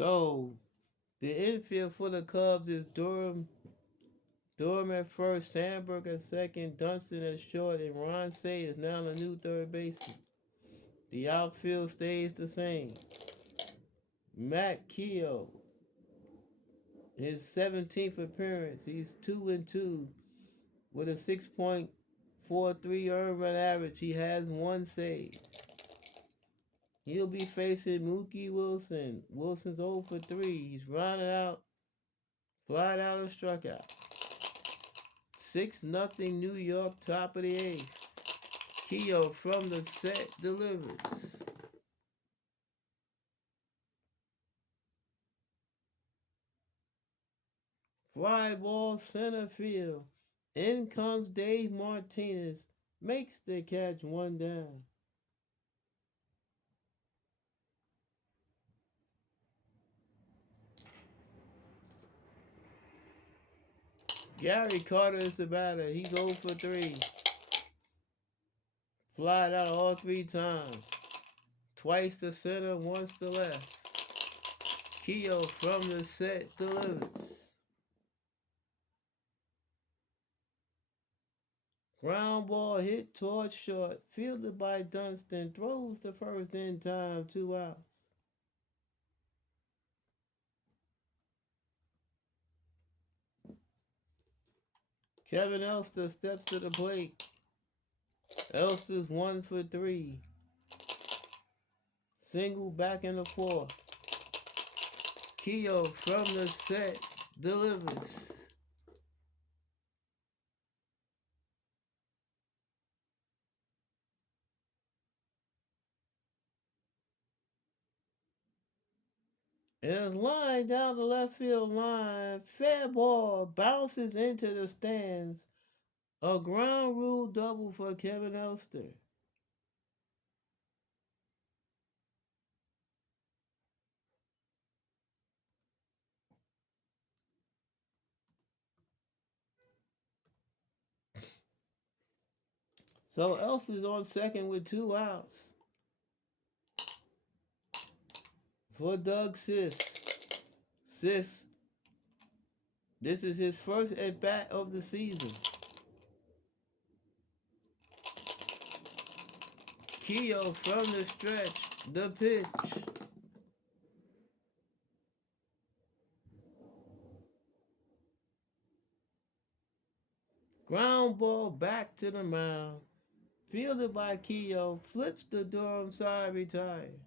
So the infield for the Cubs is Durham at first, Sandberg at second, Dunston at short, and Ron Say is now the new third baseman. The outfield stays the same. Matt Keogh, his 17th appearance, he's 2-2 with a 6.43 earned run average. He has one save. He'll be facing Mookie Wilson. Wilson's 0 for 3. He's rounded out, flied out, and struck out. 6-0 New York, top of the eighth. Keogh from the set delivers. Fly ball center field. In comes Dave Martinez. Makes the catch, one down. Gary Carter is the batter. He's 0 for 3. Flied out all 3 times. Twice to center, once to left. Keogh from the set delivers. Ground ball hit towards short. Fielded by Dunston. Throws the first in time. 2 outs. Kevin Elster steps to the plate. Elster's 1 for 3. Single back in the fourth. Keogh from the set delivers. And his line down the left field line. Fair ball bounces into the stands. A ground rule double for Kevin Elster. So Elster's on second with 2 outs. For Doug Sis. Sis, this is his first at bat of the season. Keogh from the stretch. The pitch. Ground ball back to the mound. Fielded by Keogh. Flips the Durham side, retired.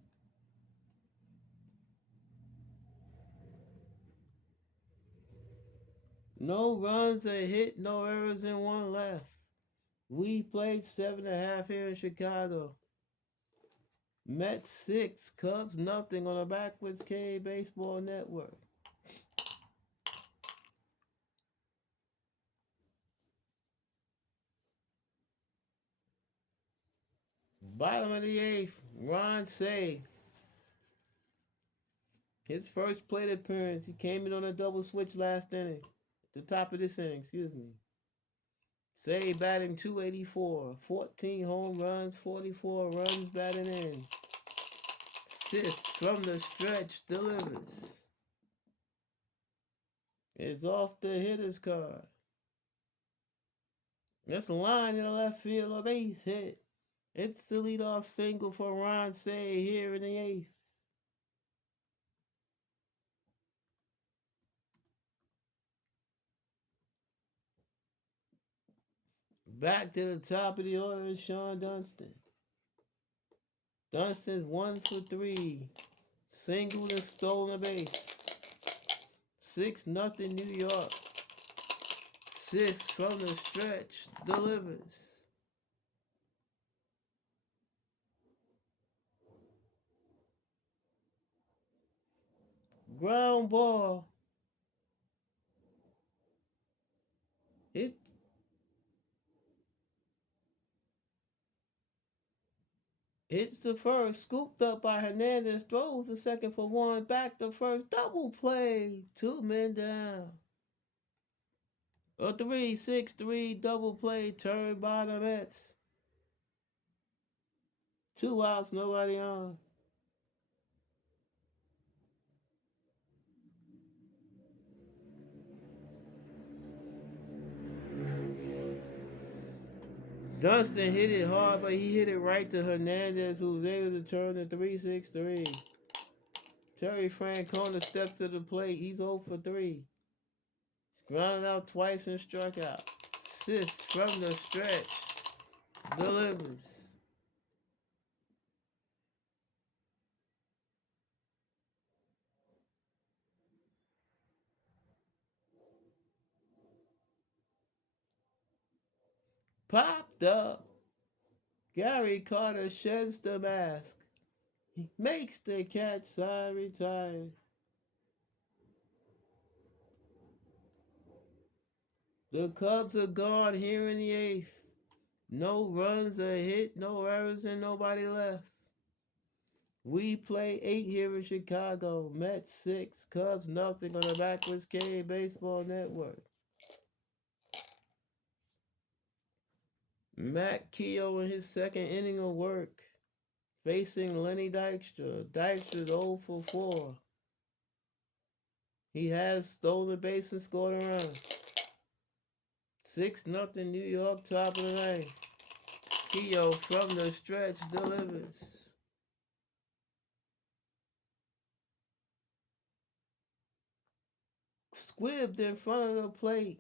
No runs, a hit, no errors, and 1 left. We played 7.5 here in Chicago. Mets 6, Cubs nothing on the Backwards K Baseball Network. Bottom of the 8th, Ron Say. His first plate appearance. He came in on a double switch last inning. The top of this inning, excuse me. Say batting .284, 14 home runs, 44 runs batting in. Sis from the stretch delivers. It's off the hitter's card. That's a line in the left field, a base hit. It's the leadoff single for Ron Say here in the 8th. Back to the top of the order is Sean Dunston. Dunston's 1 for 3. Singled and stolen a base. 6-0 New York. Sis from the stretch delivers. Ground ball. Hits the first, scooped up by Hernandez, throws the second for 1, back to first, double play, 2 men down. A 3-6-3 double play, turned by the Mets. 2 outs, nobody on. Dunston hit it hard, but he hit it right to Hernandez, who was able to turn the 3-6-3. Terry Francona steps to the plate. He's 0 for 3. Grounded out twice and struck out. Sis from the stretch delivers. Popped up. Gary Carter sheds the mask. He makes the catch, side retired. The Cubs are gone here in the 8th. No runs, a hit, no errors, and nobody left. We play 8 here in Chicago. Mets 6, Cubs nothing on the Backwards K Baseball Network. Matt Keogh in his second inning of work, facing Lenny Dykstra. Dykstra's 0 for 4. He has stolen base and scored a run. 6-0 New York, top of the ninth. Keogh from the stretch delivers. Squibbed in front of the plate.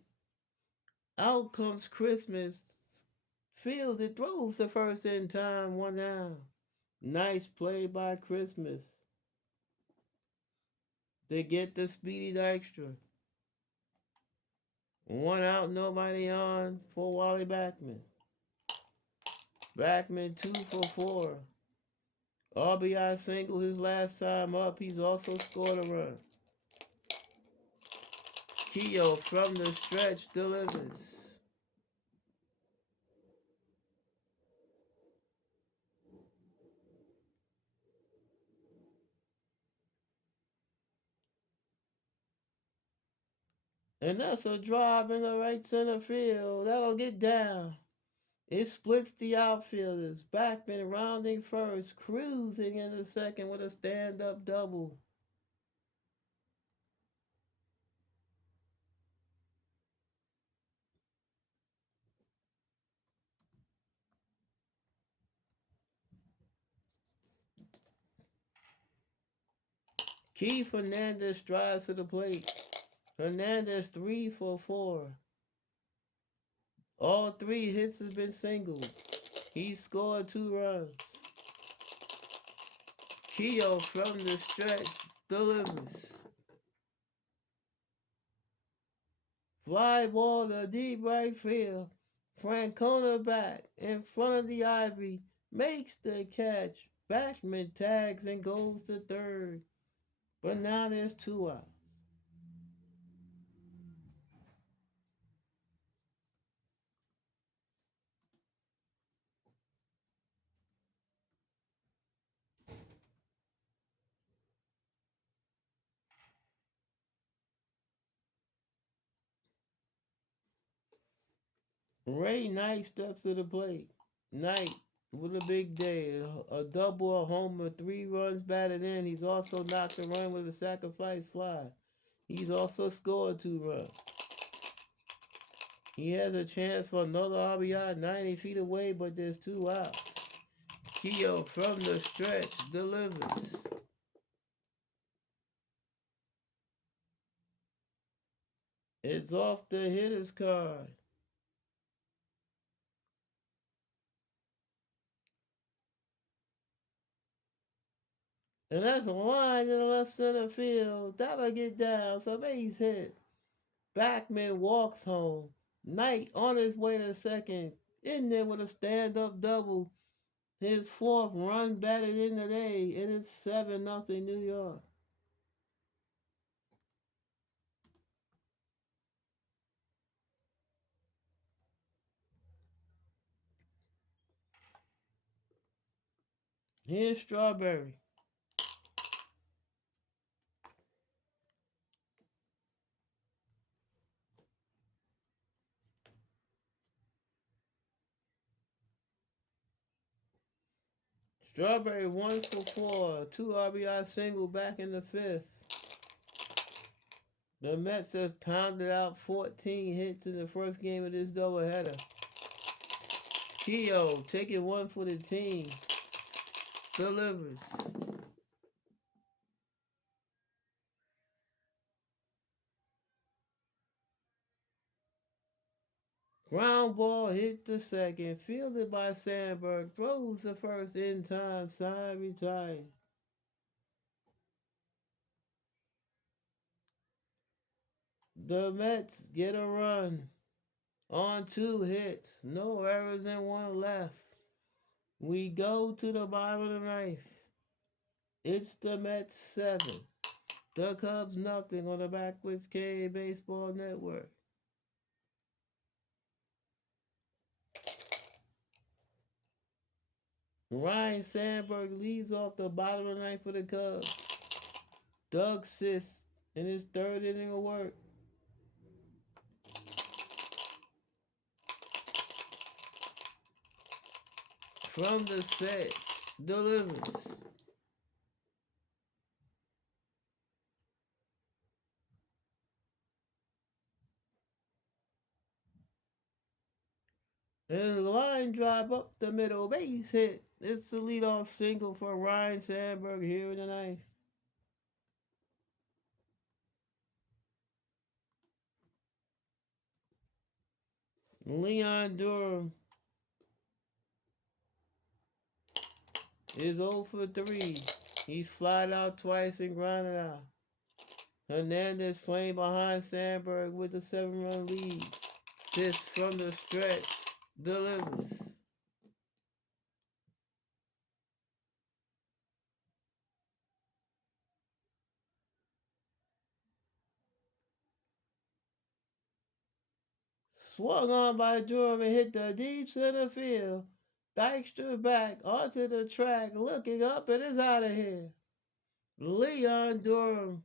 Out comes Christmas. Fields it, throws the first in time, 1 down. Nice play by Christmas. They get the speedy Dykstra. 1 out, nobody on for Wally Backman. Backman 2 for 4. RBI single his last time up. He's also scored a run. Keogh from the stretch delivers. And that's a drive in the right center field. That'll get down. It splits the outfielders. Backman rounding first, cruising in the second with a stand-up double. Keith Hernandez strides to the plate. Hernandez 3 for 4. All 3 hits have been singled. He scored 2 runs. Keogh from the stretch delivers. Fly ball to deep right field. Francona back in front of the ivy. Makes the catch. Backman tags and goes to third. But now there's 2 outs. Ray Knight steps to the plate. Knight with a big day. A double, a homer, 3 runs batted in. He's also knocked a run with a sacrifice fly. He's also scored 2 runs. He has a chance for another RBI 90 feet away, but there's 2 outs. Keogh from the stretch delivers. It's off the hitter's card. And that's a line in the left center field. That'll get down. So base hit. Backman walks home. Knight on his way to second. In there with a stand-up double. His 4th run batted in today. And it's 7-0 New York. Here's Strawberry. Strawberry 1 for 4. 2 RBI single back in the 5th. The Mets have pounded out 14 hits in the first game of this doubleheader. Keogh taking one for the team. Delivers. Ground ball hit the second. Fielded by Sandberg. Throws the first in time. Side retired. The Mets get a run on two hits. No errors and one left. We go to the bottom of the ninth. It's the Mets 7. The Cubs nothing on the Backwards K Baseball Network. Ryan Sandberg leads off the bottom of the ninth for the Cubs. Doug Sis in his third inning of work. From the set, delivers. And the line drive up the middle, base hit. It's the leadoff single for Ryan Sandberg here in the ninth. Leon Durham is 0 for 3. He's flied out twice and grounded out. Hernandez playing behind Sandberg with a 7-run lead. Sis from the stretch delivers. Swung on by Durham and hit the deep center field. Dykstra back onto the track, looking up and is out of here. Leon Durham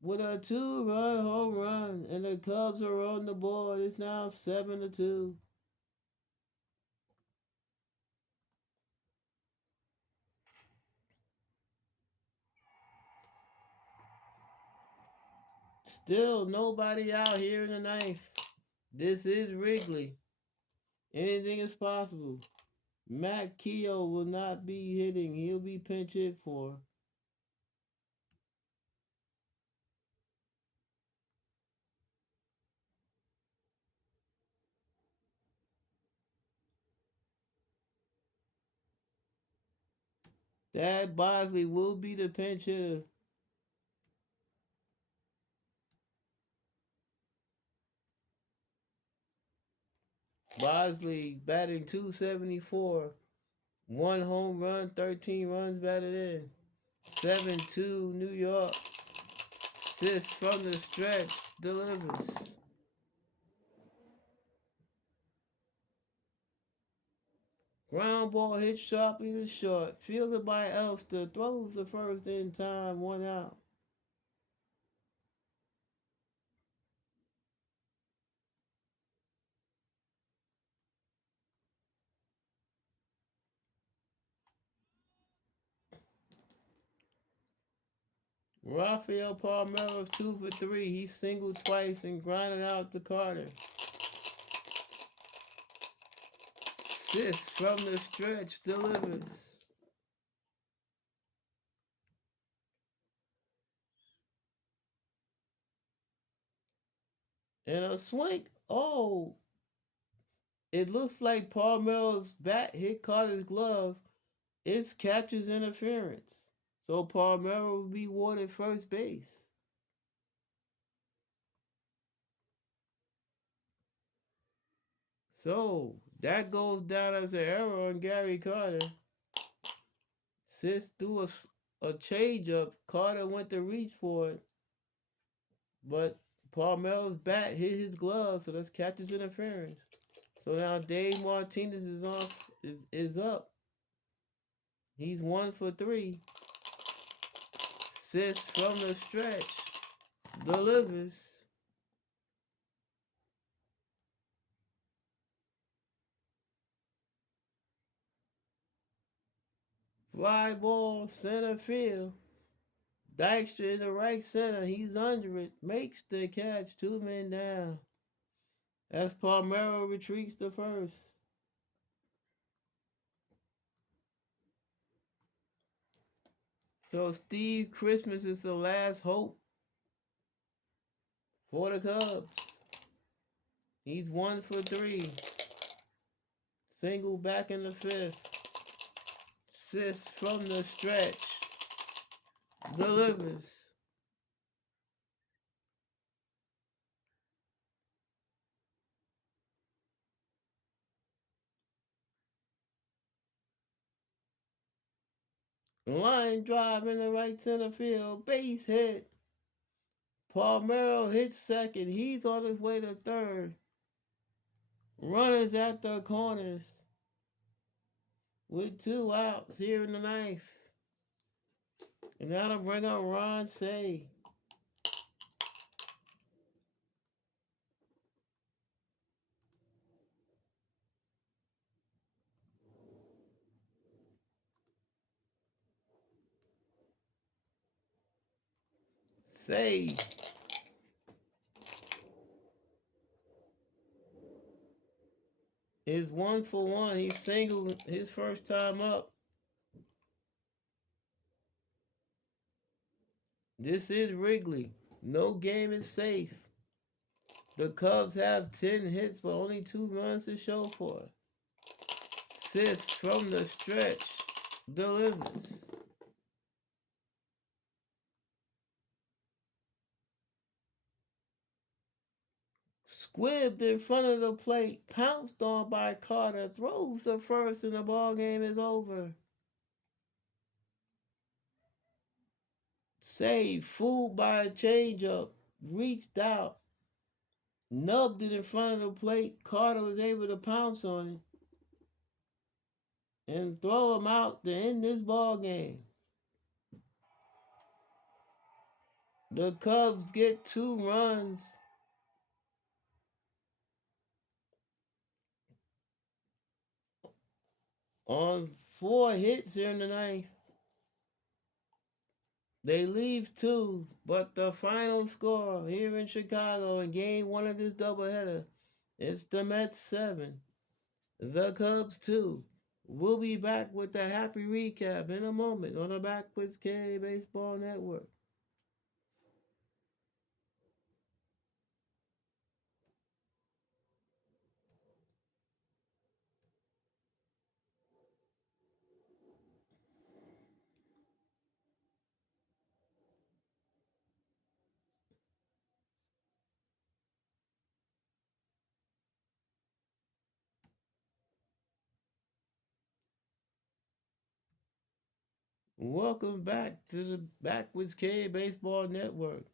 with a 2-run home run, and the Cubs are on the board. It's now 7-2. Still nobody out here in the ninth. This is Wrigley. Anything is possible. Matt Keogh will not be hitting. He'll be pinch hit for. Thad Bosley will be the pinch hitter. Bosley batting 274. One home run, 13 runs batted in. 7-2 New York. Sis from the stretch delivers. Ground ball hit sharply to short. Fielded by Elster. Throws the first in time. 1 out. Rafael Palmeiro 2 for 3. He singled twice and grinded out to Carter. Sis from the stretch delivers. And a swing. Oh, it looks like Palmeiro's bat hit Carter's glove. It's catcher's interference. So Palmeiro will be awarded first base. So that goes down as an error on Gary Carter. Sis threw a change up. Carter went to reach for it, but Palmeiro's bat hit his glove, so that's catcher's interference. So now Dave Martinez is up. He's 1 for 3. Sis from the stretch delivers. Fly ball center field. Dykstra in the right center. He's under it. Makes the catch. 2 men down. As Palmeiro retreats to first. So Steve Christmas is the last hope for the Cubs. He's 1 for 3. Single back in the fifth. Sis from the stretch. Delivers. Line drive in the right center field. Base hit. Palmero hits second. He's on his way to third. Runners at the corners with 2 outs here in the ninth. And that'll bring up Ron Say. Say is 1 for 1. He singled his first time up. This is Wrigley. No game is safe. The Cubs have 10 hits but only 2 runs to show for it. Sis from the stretch delivers. Squibbed in front of the plate, pounced on by Carter, throws the first, and the ball game is over. Save, fooled by a changeup, reached out, nubbed it in front of the plate. Carter was able to pounce on it and throw him out to end this ball game. The Cubs get 2 runs on 4 hits here in the ninth. They leave 2, but the final score here in Chicago in game 1 of this doubleheader, it's the Mets 7, the Cubs 2. We'll be back with the happy recap in a moment on the Backwards K Baseball Network. Welcome back to the Backwards K Baseball Network.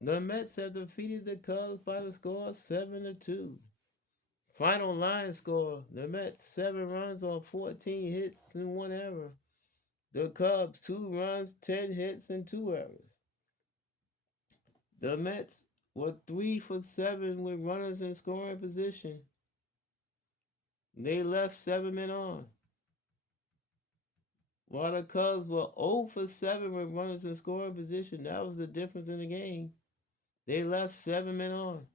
The Mets have defeated the Cubs by the score of 7-2. Final line score: the Mets 7 runs on 14 hits and 1 error. The Cubs 2 runs, 10 hits, and 2 errors. The Mets were 3 for 7 with runners in scoring position. They left 7 men on. While the Cubs were 0 for 7 with runners in scoring position, that was the difference in the game. They left 7 men on.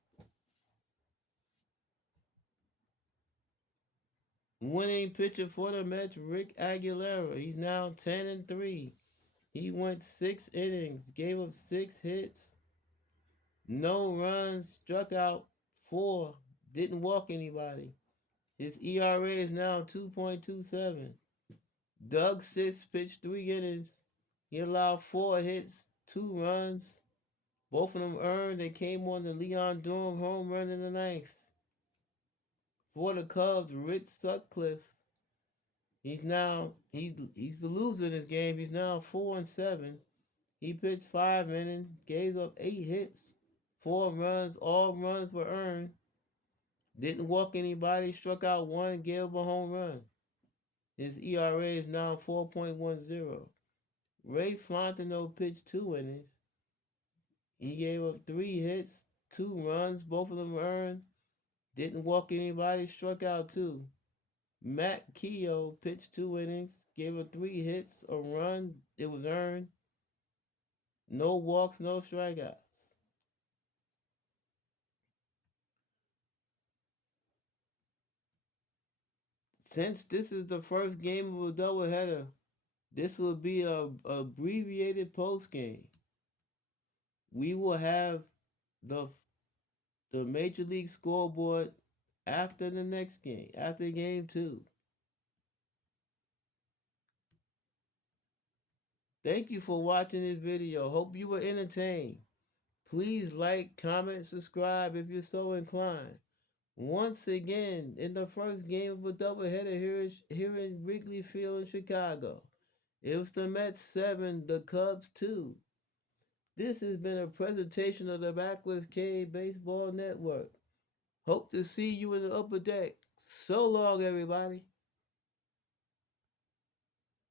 Winning pitcher for the Mets, Rick Aguilera. He's now 10-3. He went 6 innings, gave up 6 hits, no runs, struck out 4, didn't walk anybody. His ERA is now 2.27. Doug Six pitched 3 innings. He allowed 4 hits, 2 runs. Both of them earned and came on the Leon Durham home run in the ninth. For the Cubs, Rich Sutcliffe. He's the loser in this game. He's now 4-7. He pitched 5 innings, gave up 8 hits, 4 runs. All runs were earned. Didn't walk anybody, struck out 1, gave up a home run. His ERA is now 4.10. Ray Fontenot pitched 2 innings. He gave up 3 hits, 2 runs, both of them earned. Didn't walk anybody, struck out 2. Matt Keogh pitched 2 innings, gave up 3 hits, a run, it was earned. No walks, no strikeouts. Since this is the first game of a doubleheader, This will be a abbreviated post game. We will have the the Major League scoreboard after the next game, after game 2. Thank you for watching this video. Hope you were entertained. Please like, comment, subscribe if you're so inclined. Once again, in the first game of a doubleheader here in Wrigley Field in Chicago, it was the Mets 7, the Cubs 2. This has been a presentation of the Backwoods Cave Baseball Network. Hope to see you in the upper deck. So long, everybody.